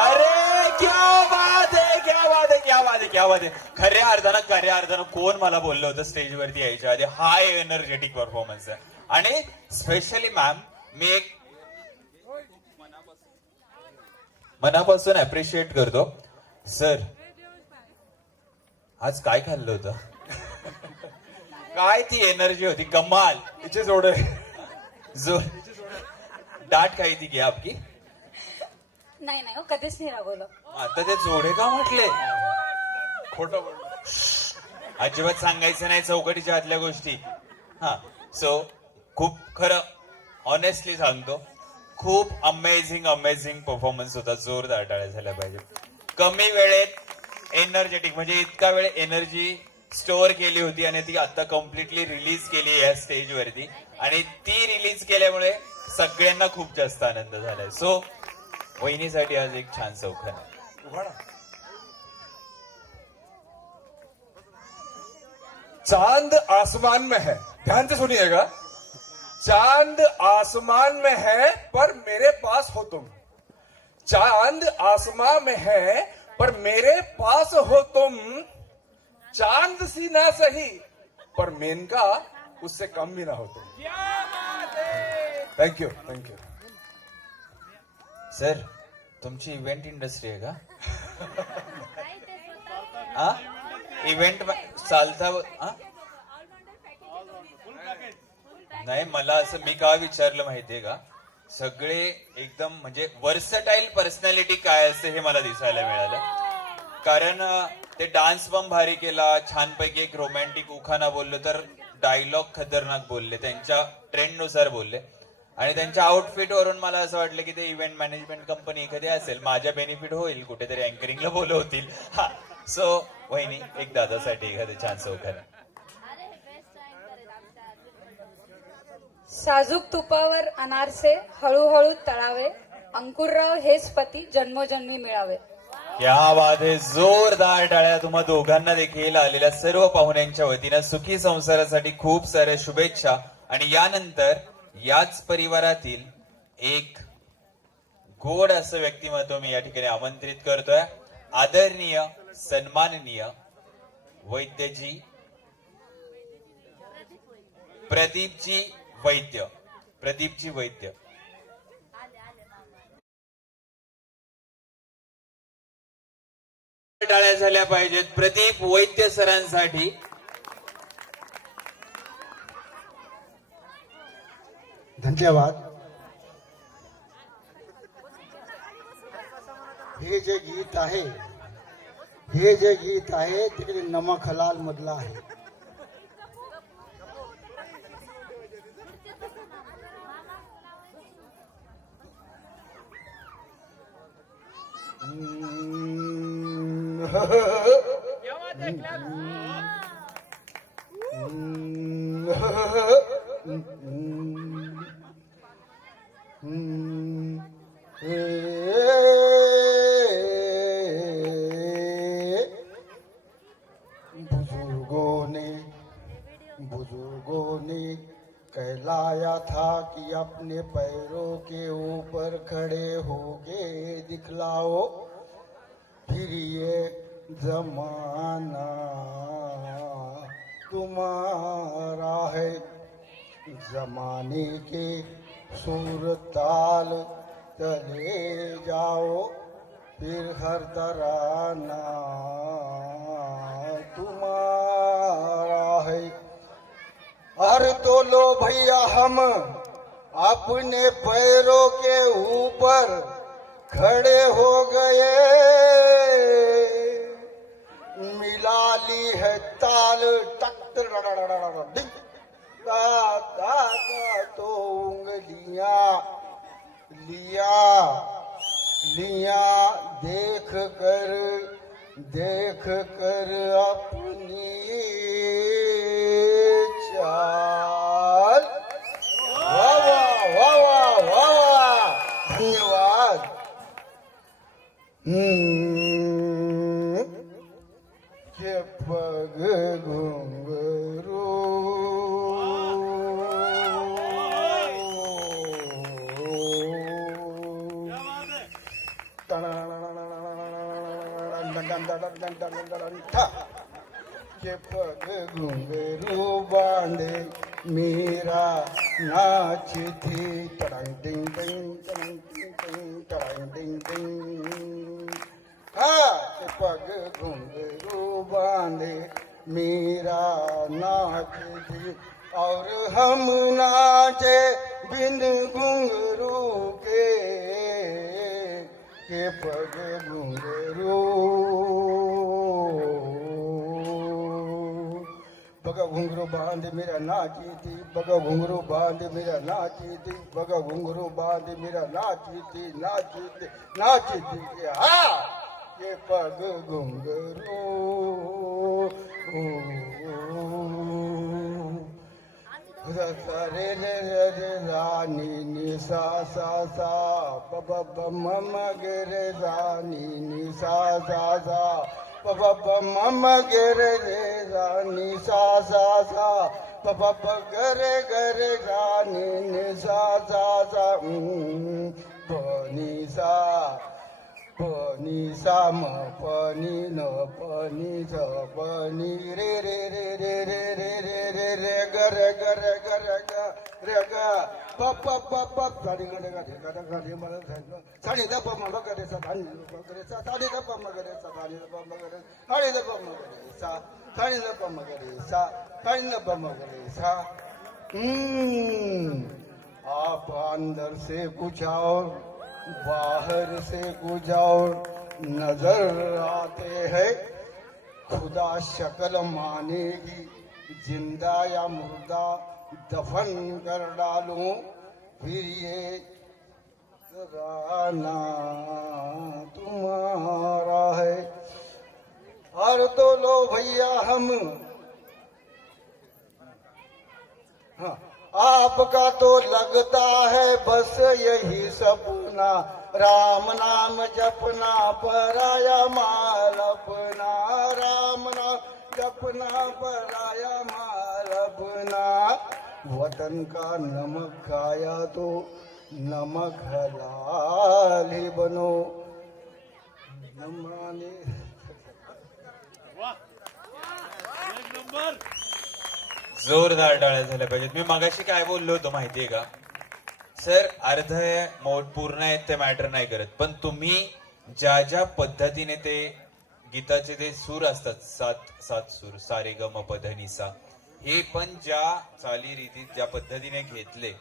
अरे क्या बात आहे, क्या बात आहे, क्या बात आहे, क्या बात आहे. खऱ्या अर्थानं कोण मला बोललं होतं स्टेजवरती यायच्या आधी हाय एनर्जेटिक परफॉर्मन्स आहे. आणि स्पेशली मॅम मी एक मनापासून अप्रिशिएट करतो. सर आज काय खाल्लं होतं? काय ती एनर्जी होती, कमाल. तिचे जोडे जो डाट खाई थी की आपकी? नाही नाही हो, कधीच नाही रागवलं. आता ते जोडे का म्हटले? खोट अजिबात सांगायचं नाही चौकटीच्या आतल्या गोष्टी. हा सो खूप खरं ऑनेस्टली सांगतो, खूप अमेझिंग परफॉर्मन्स होता. जोरदार टाळ्या झाल्या पाहिजे. कमी वेळेत एनर्जेटिक म्हणजे इतका वेळ एनर्जी स्टोअर केली होती आणि ती आता कम्प्लिटली रिलीज केली या स्टेजवरती. आणि ती रिलीज केल्यामुळे सगळ्यांना खूप जास्त आनंद झालाय. सो वहिनीसाठी आज एक छान चौखन आहे. चांद आसमान में है, ध्यान से सुनिएगा. चांद आसमान में है पर मेरे पास हो तुम. चांद आसमान में है पर मेरे पास हो तुम. चांद सी ना सही पर मेनका उससे कम भी ना हो तुम. Thank you. सर तुमची इव्हेंट इंडस्ट्री आहे का? हा इव्हेंट चालता हा? नाही मला असं मी का विचारलं माहितीये का, सगळे एकदम म्हणजे वर्सटाईल पर्सनॅलिटी काय असते हे मला दिसायला मिळालं. कारण ते डान्स पण भारी केला, छानपैकी एक रोमॅन्टिक उखाणा बोललो, तर डायलॉग खतरनाक बोलले, त्यांच्या ट्रेंडनुसार बोलले. आणि त्यांच्या आउटफिट वरून मला असं वाटलं की ते इव्हेंट मॅनेजमेंट कंपनी एखादी असेल, माझ्या बेनिफिट होईल, कुठेतरी अँकरिंगला बोलवतील. हा सो वहिनी एक दादासाठी एखादं छान चौखन. साजूक तुपावर अनारसे हळूहळू तळावे, अंकुरराव हेच पती जन्मोजन्मी मिळावे. क्या बात आहे. जोरदार टाळ्या तुम्हा दोघांना देखील. आलेल्या सर्व पाहुण्यांच्या वतीनं सुखी संसारासाठी खूप साऱ्या शुभेच्छा. आणि यानंतर याच परिवारातील एक गोड असं व्यक्तिमत्व मी या ठिकाणी आमंत्रित करतोय. आदरणीय सन्माननीय वैद्यजी प्रदीपजी वैद्य. टाळ्या झाल्या पाहिजेत प्रदीप वैद्य सरांसाठी. धन्यवाद. हे जे गीत आहे ते नमक हलाल मधलं आहे. बुजुर्गों ने कहलाया था कि अपने पैरों के ऊपर खड़े होके दिखलाओ, फिर ये जमाना तुम्हारा है. जमाने के सुर ताल चले जाओ, फिर हर तराना तुम्हारा है. अरे तो लो भैया हम अपने पैरों के ऊपर खड़े हो गए, मिला ली है ताल टक डिंग तो उंगलियां लिया देख कर अपनी चाल. वाह धन्यवाद. के पग घुंघरू ठा के पग घुंघरू बांधे मीरा नाची थी टड़ंग टिंग टिंग टड़ंग टिंग टिंग टड़ंग टिंग टिंग के पग घुंघरू बांधे मीरा नाची थी और हम नाचे बिन घुंघरू के पग घुंघरू बगा घुंघरू बांध मेरा नाची थी बगा घुंघरू बांध मेरा नाची थी बगा घुंघरू बांध मेरा नाची थी ये पग घुंघरू रे रे रे रे रानी नि सा सा सा प प प म म गे रे रानी नि सा सा सा प प प म म गे रे रे रानी सा सा सा प प प ग रे रानी नि सा सा सा प नि सा म प नि न प नि स प नि रे रे रे रे रे रे रे रे रे ग रे ग रे ग रे ग रे ग प प प प साडी ग रे ग रे ग रे ग मला साडी द प म ग रे सा धानी ग रे सा साडी द प म ग रे सा धानी द प म ग रे साडी द प म ग रे सा साडी द प म ग रे सा साडी द प म ग रे सा आप अंदर से कुछ और बाहर से कुछ और नजर आते हैं खुदा शक्ल मानेगी जिंदा या मुर्दा दफन कर डालूं फिर ये राना तुम्हारा है और तो लो भैया हम हाँ आपका तो लगता है बस यही सपना राम नाम जपना पराया माल अपना राम नाम जपना पराया माल अपना वतन का नमक खाया तो नमक हलाल ही बनो नमाने जोरदार टाळ्या झाल्या पाहिजेत. मी मगाशी काय बोललो होतो माहितीये का सर, अर्ध पूर्ण आहेत ते मॅटर नाही करत, पण तुम्ही ज्या ज्या पद्धतीने ते गीताचे ते सूर असतात, सात सूर, सारे ग म प ध नि सा, हे पण ज्या चालीरीतीत ज्या पद्धतीने घेतले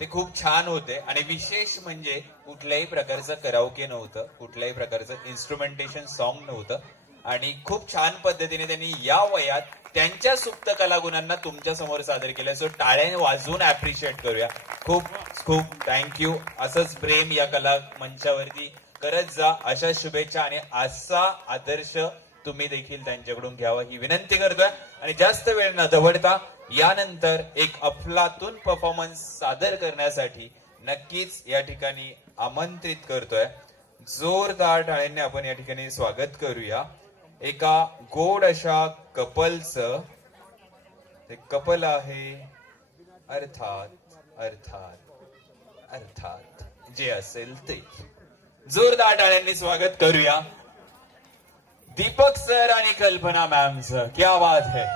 ते खूप छान होते. आणि विशेष म्हणजे कुठल्याही प्रकारचं कराओके नव्हतं, कुठल्याही प्रकारचं इन्स्ट्रुमेंटेशन सॉन्ग नव्हतं आणि खूप छान पद्धतीने त्यांनी या वयात त्यांच्या सुप्त कलागुणांना तुमच्या समोर सादर केलं. सो टाळ्याने वाजवून अप्रिशिएट करूया. खूप खूप थँक्यू. असंच प्रेम या कला मंचावरती करत जा. अशा शुभेच्छा आणि असा आदर्श तुम्ही देखील त्यांच्याकडून घ्यावा ही विनंती करतोय. आणि जास्त वेळ न दवडता यानंतर एक अफलातून परफॉर्मन्स सादर करण्यासाठी नक्कीच या ठिकाणी आमंत्रित करतोय. जोरदार टाळ्यांनी आपण या ठिकाणी स्वागत करूया. एका गोड अशा कपलचं, ते कपल आहे अर्थात अर्थात अर्थात जे असेल ते. जोरदार टाळ्यांनी स्वागत करूया दीपक सर आणि कल्पना मॅमचं. क्या बात है.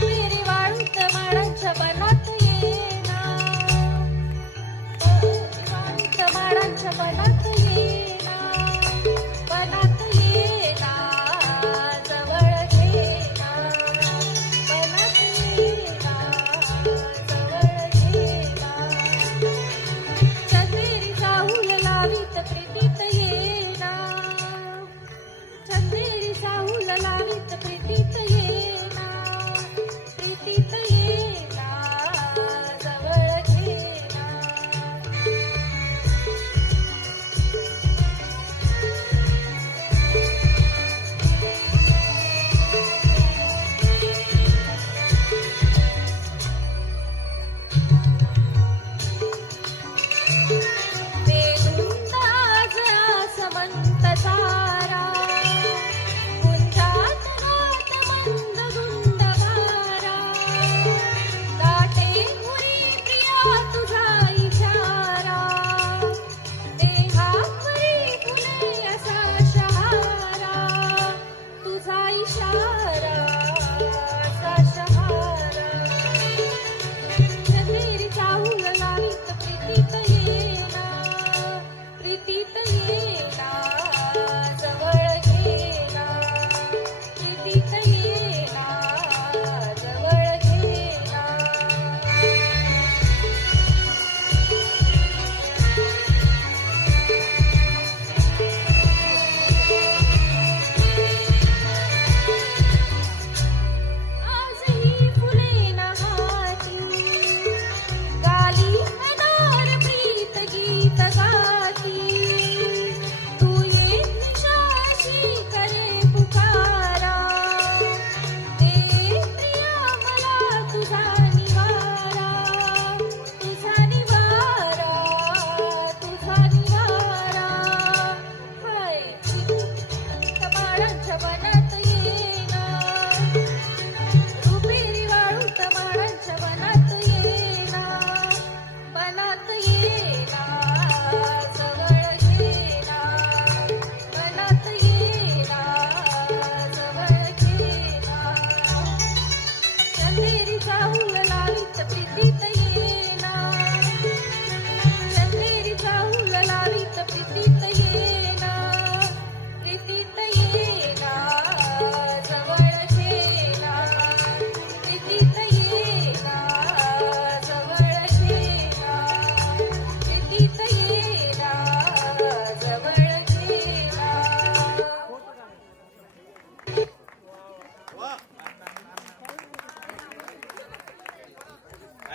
मेरी वाळूत माडांच्या बनात येना, वाळूत माडांच्या बनात येना, बनात येना.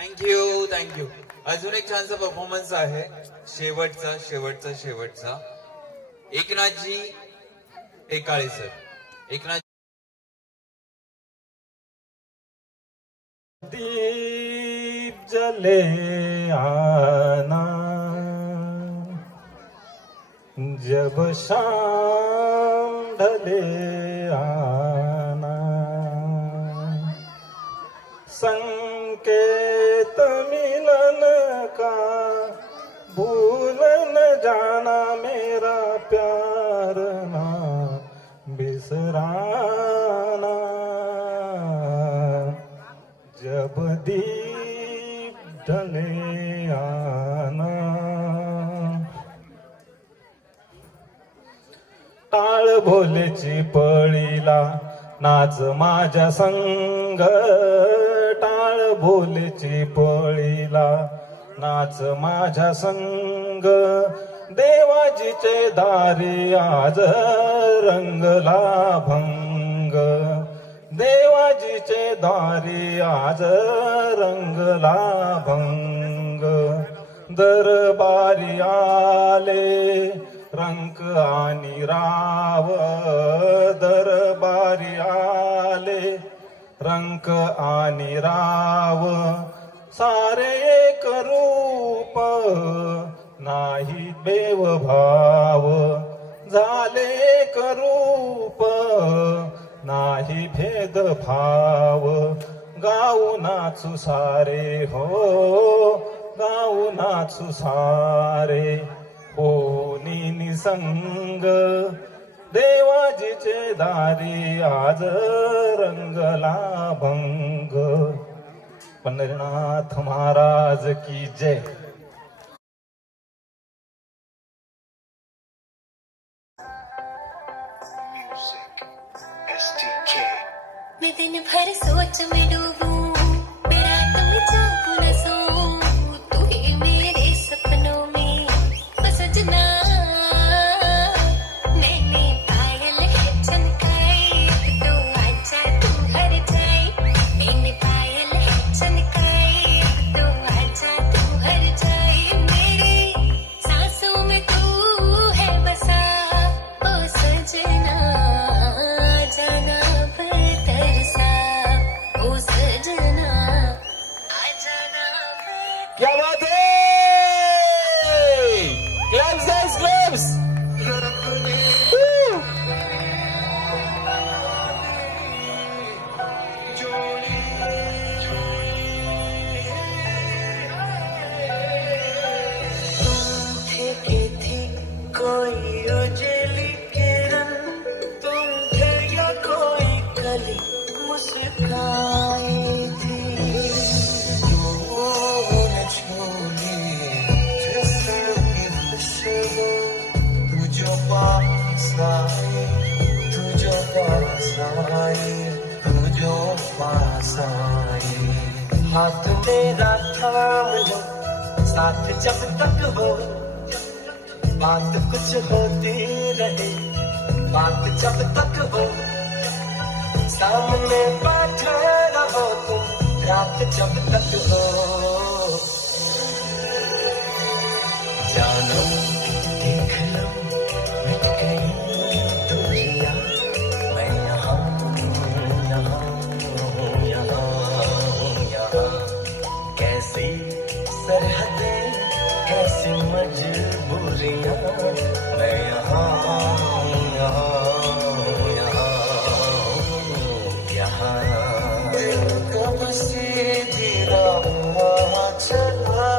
थँक्यू. अजून एक छानसा परफॉर्मन्स आहे, शेवटचा. एकनाथजी टेकाळे सर. एकनाथ. दीप जले आना जब शाम ढले आना संकेत मिलन का भूल न जाना मेरा प्यार ना बिसराना जब दीप ढले आना. टाळ भोलेची पळीला नाच माझ्या संग, टाळ भोलेची पळीला नाच माझ्या संग. देवाजीचे दारी आज रंगला भंग, देवाजीचे दारी आज रंगला भंग. दरबारी आले रंक आणि राव, दरबारी आले रंक आणि राव. सारे एक रूप नाही बेवभाव, झाले एक रूप नाही भेदभाव. गाऊ नाचू सारे हो, गाऊ नाचू सारे हो निसंग. देवाजीचे दारी आज रंगला भंग. पंढरीनाथ महाराज की जय. मैं दिन भर सोच में डूबूं, मेरा तुम जागूं न सोऊं, तू ही मेरे सपनों में बस सजना. मैंने पायल चमकाई तो आजा तू हर जाए, मैंने पायल चमकाई तो आजा तू हर जाए. मेरी सांसों में तू है बसा ओ सजना, जाना तरसा ओ सजना, आ जाना. क्या बात है? Claps guys, claps. थी कोई उजली किरण, तुम थे या कोई कली मुस्काई थी. न छोड़ी जिस्म की खुशबू, तू जो पास आई, तू जो पास आई, तू जो पास आई. हाथ मेरा थाम लो साथ जब तक हो, बात कुछ होती रहे, बात जब तक हो. सामने बैठे रहो तुम रात जब तक हो. जानो देख लो मिट गई दूरियां, मैं यहाँ कैसी सरहदें कैसी मजबूरियां, मैं यहाँ कब से धीरा चला,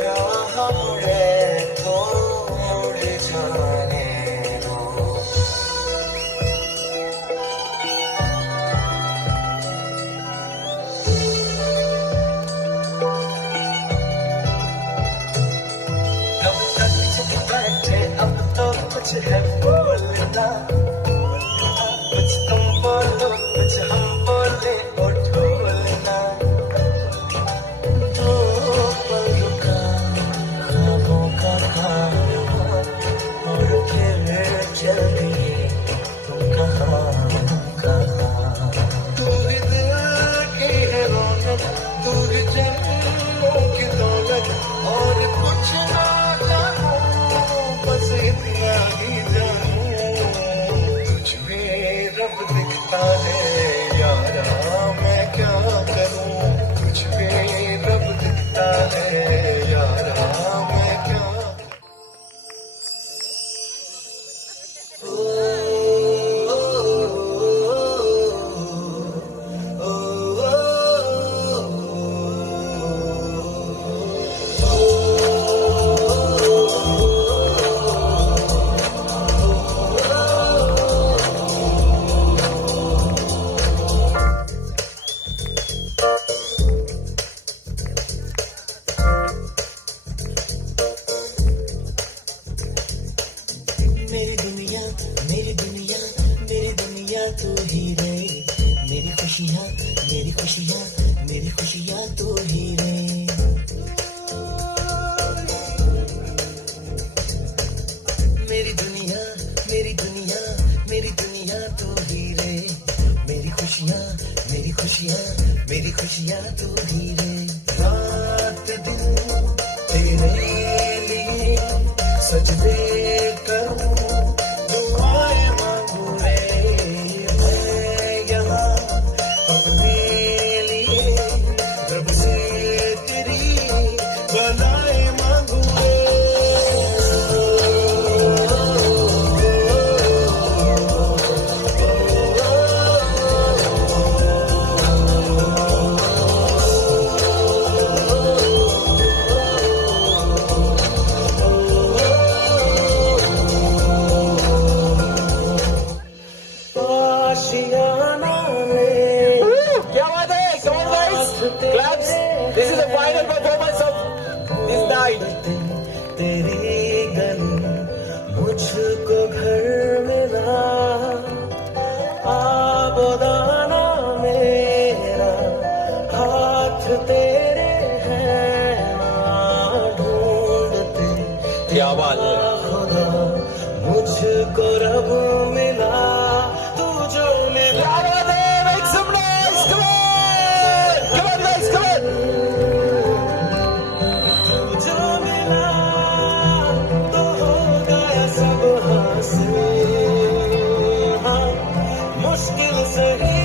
राह मुड़े तो मुड़ जाने दो. मेरी खुशियाँ तू ही रे मेरी दुनिया मेरी दुनिया मेरी दुनिया तू ही रे मेरी खुशियाँ मेरी खुशियाँ मेरी खुशियाँ तू ही रे रात दिन तेरे लिए सजदे करूं दुआएं मांगू रे मैं यहाँ अपने लिए रब से तेरी भलाएं मांगू रे क्या बात है? Come on guys, claps. This is the final performance of this night. तेरे गले मुझको घर मिला आबोदाना मेरा हाथ तेरे हैं ना ढूंढते क्या बात है? खुदा मुझको रब मिला तू जो मिला Make some noise. Come on. Come on guys, come on. तू जो मिला तो हो गया सब हासिल हाँ, मुश्किल से ही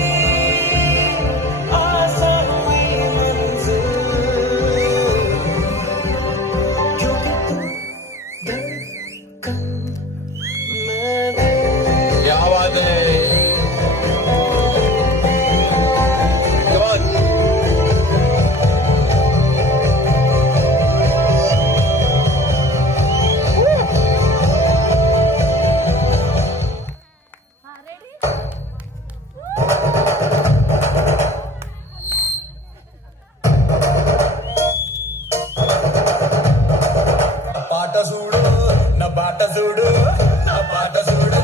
आसान हुई मंजिल क्योंकि तू धड़कन मैंने क्या बात है? Come on. పాట చూడు నా బాట చూడు నా పాట చూడు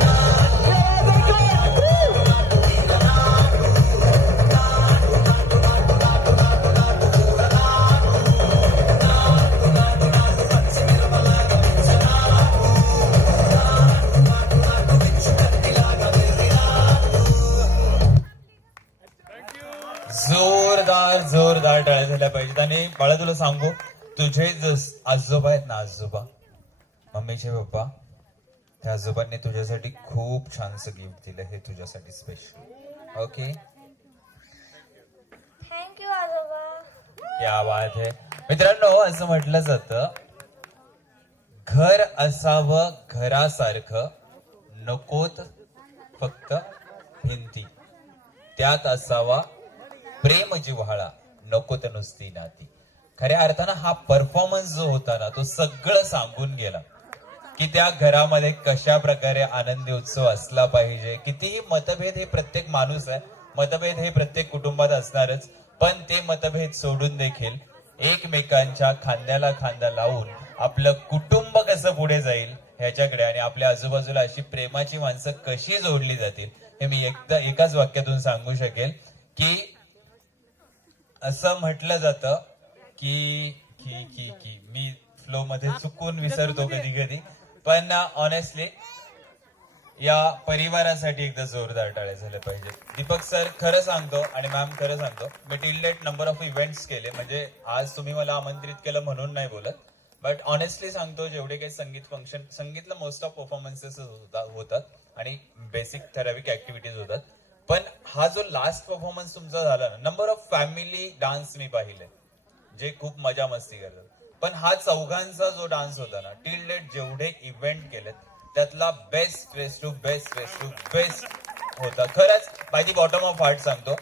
जोरदार जोरदार टाळ्या झाल्या पाहिजेत. आणि बाळा तुला सांगू, तुझे आजोबा आहेत ना, आजोबा मम्मीचे पप्पा, त्या आजोबांनी तुझ्यासाठी खूप छानसं गिफ्ट दिलं, हे तुझ्यासाठी स्पेशल. ओके, थँक्यू आजोबा. क्या बात है. मित्रांनो, असं म्हटलं जातं, घर असावं घरासारखं, नकोत फक्त भिंती, त्यात असावा प्रेम जिव्हाळा, नको तर नुसती नाती. खऱ्या अर्थानं हा परफॉर्मन्स जो होता ना, तो सगळं सांगून गेला की त्या घरामध्ये कशा प्रकारे आनंदी उत्सव असला पाहिजे. कितीही मतभेद हे प्रत्येक माणूस आहे, मतभेद हे प्रत्येक कुटुंबात असणारच, पण ते मतभेद सोडून देखील एकमेकांच्या खांद्याला खांदा लावून आपलं कुटुंब कसं पुढे जाईल ह्याच्याकडे, आणि आपल्या आजूबाजूला अशी प्रेमाची माणसं कशी जोडली जातील, हे मी एकाच वाक्यातून सांगू शकेल की असं म्हटलं जातं की की की की मी फ्लो मध्ये चुकून विसरतो कधी कधी, पण ऑनेस्टली या परिवारासाठी एकदा जोरदार टाळ्या झाल्या पाहिजेत. दीपक सर, खरं सांगतो आणि मॅम खरं सांगतो, मी till date number of events केले, म्हणजे आज तुम्ही मला आमंत्रित केलं म्हणून नाही बोलत, बट ऑनेस्टली सांगतो, जेवढे काही संगीत फंक्शन, संगीतला मोस्ट ऑफ परफॉर्मन्सेस होतात आणि बेसिक ठराविक ऍक्टिव्हिटीज होतात, पण हा जो लास्ट परफॉर्मन्स तुमचा झाला ना, नंबर ऑफ फॅमिली डान्स मी पाहिले जे खूप मजा मस्ती करतात, पण हा चौघांचा जो डान्स होता ना, टिल डेट जेवढे इव्हेंट केलेत त्यातला बेस्ट रेस टू बेस्ट होता. खरंच by the bottom of heart सांगतो,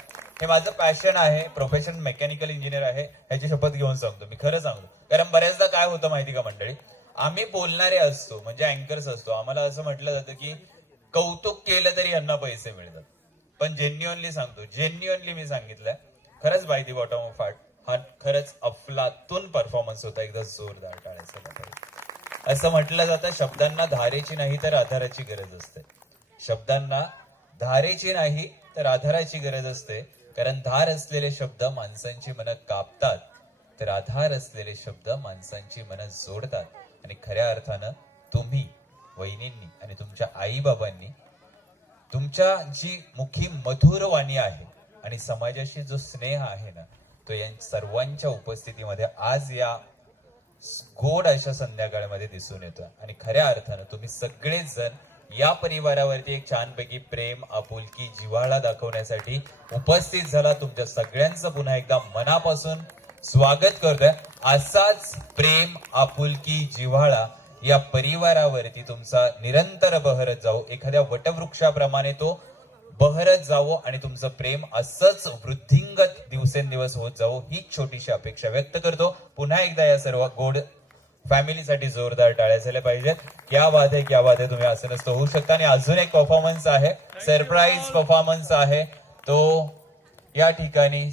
हे माझं पॅशन आहे, प्रोफेशन मेकॅनिकल इंजिनियर आहे, ह्याची शपथ घेऊन सांगतो, मी खरं सांगतो. कारण बऱ्याचदा काय होतं माहिती का मंडळी, आम्ही बोलणारे असतो, म्हणजे अँकर्स असतो, आम्हाला असं म्हटलं जातं की कौतुक केलं तरी यांना पैसे मिळतात, पण जेन्युअनली सांगतो, जेन्युअनली मी सांगितलंय, खरंच by the bottom of heart हा खरंच अफलातून परफॉर्मन्स होता. एकदा जोरदार टाळ्या. असं म्हटलं जातं, शब्दांना धारेची नाही तर आधाराची गरज असते, शब्दांना धारेची नाही तर आधाराची गरज असते, कारण धार असलेले शब्द माणसांची मनं कापतात, तर आधार असलेले शब्द माणसांची मनं जोडतात. आणि खऱ्या अर्थानं तुम्ही वहिनींनी आणि तुमच्या आई बाबांनी तुमच्या जी मुखी मधुर वाणी आहे आणि समाजाशी जो स्नेह आहे ना, तो या सर्वांच्या उपस्थितीमध्ये आज या गोड अशा संध्याकाळमध्ये दिसून येतो. आणि खऱ्या अर्थानं तुम्ही सगळेच जण या परिवारावरती एक छानपैकी प्रेम, आपुलकी, जिव्हाळा दाखवण्यासाठी उपस्थित झाला. तुमच्या सगळ्यांचं पुन्हा एकदा मनापासून स्वागत करतोय. असाच प्रेम, आपुलकी, जिव्हाळा या परिवारावरती तुमचा निरंतर बहरत जाऊ, एखाद्या वटवृक्षाप्रमाणे तो बहरत जावो आणि तुमचं प्रेम असंच वृद्धिंगत दिवसेंदिवस होत जावो, ही छोटीशी अपेक्षा व्यक्त करतो. पुन्हा एकदा या सर्व गोड फॅमिलीसाठी जोरदार टाळ्या झाल्या पाहिजेत. क्या बात आहे तुम्ही असं नसतं होऊ शकता. आणि अजून एक परफॉर्मन्स आहे, सरप्राईज परफॉर्मन्स आहे, तो या ठिकाणी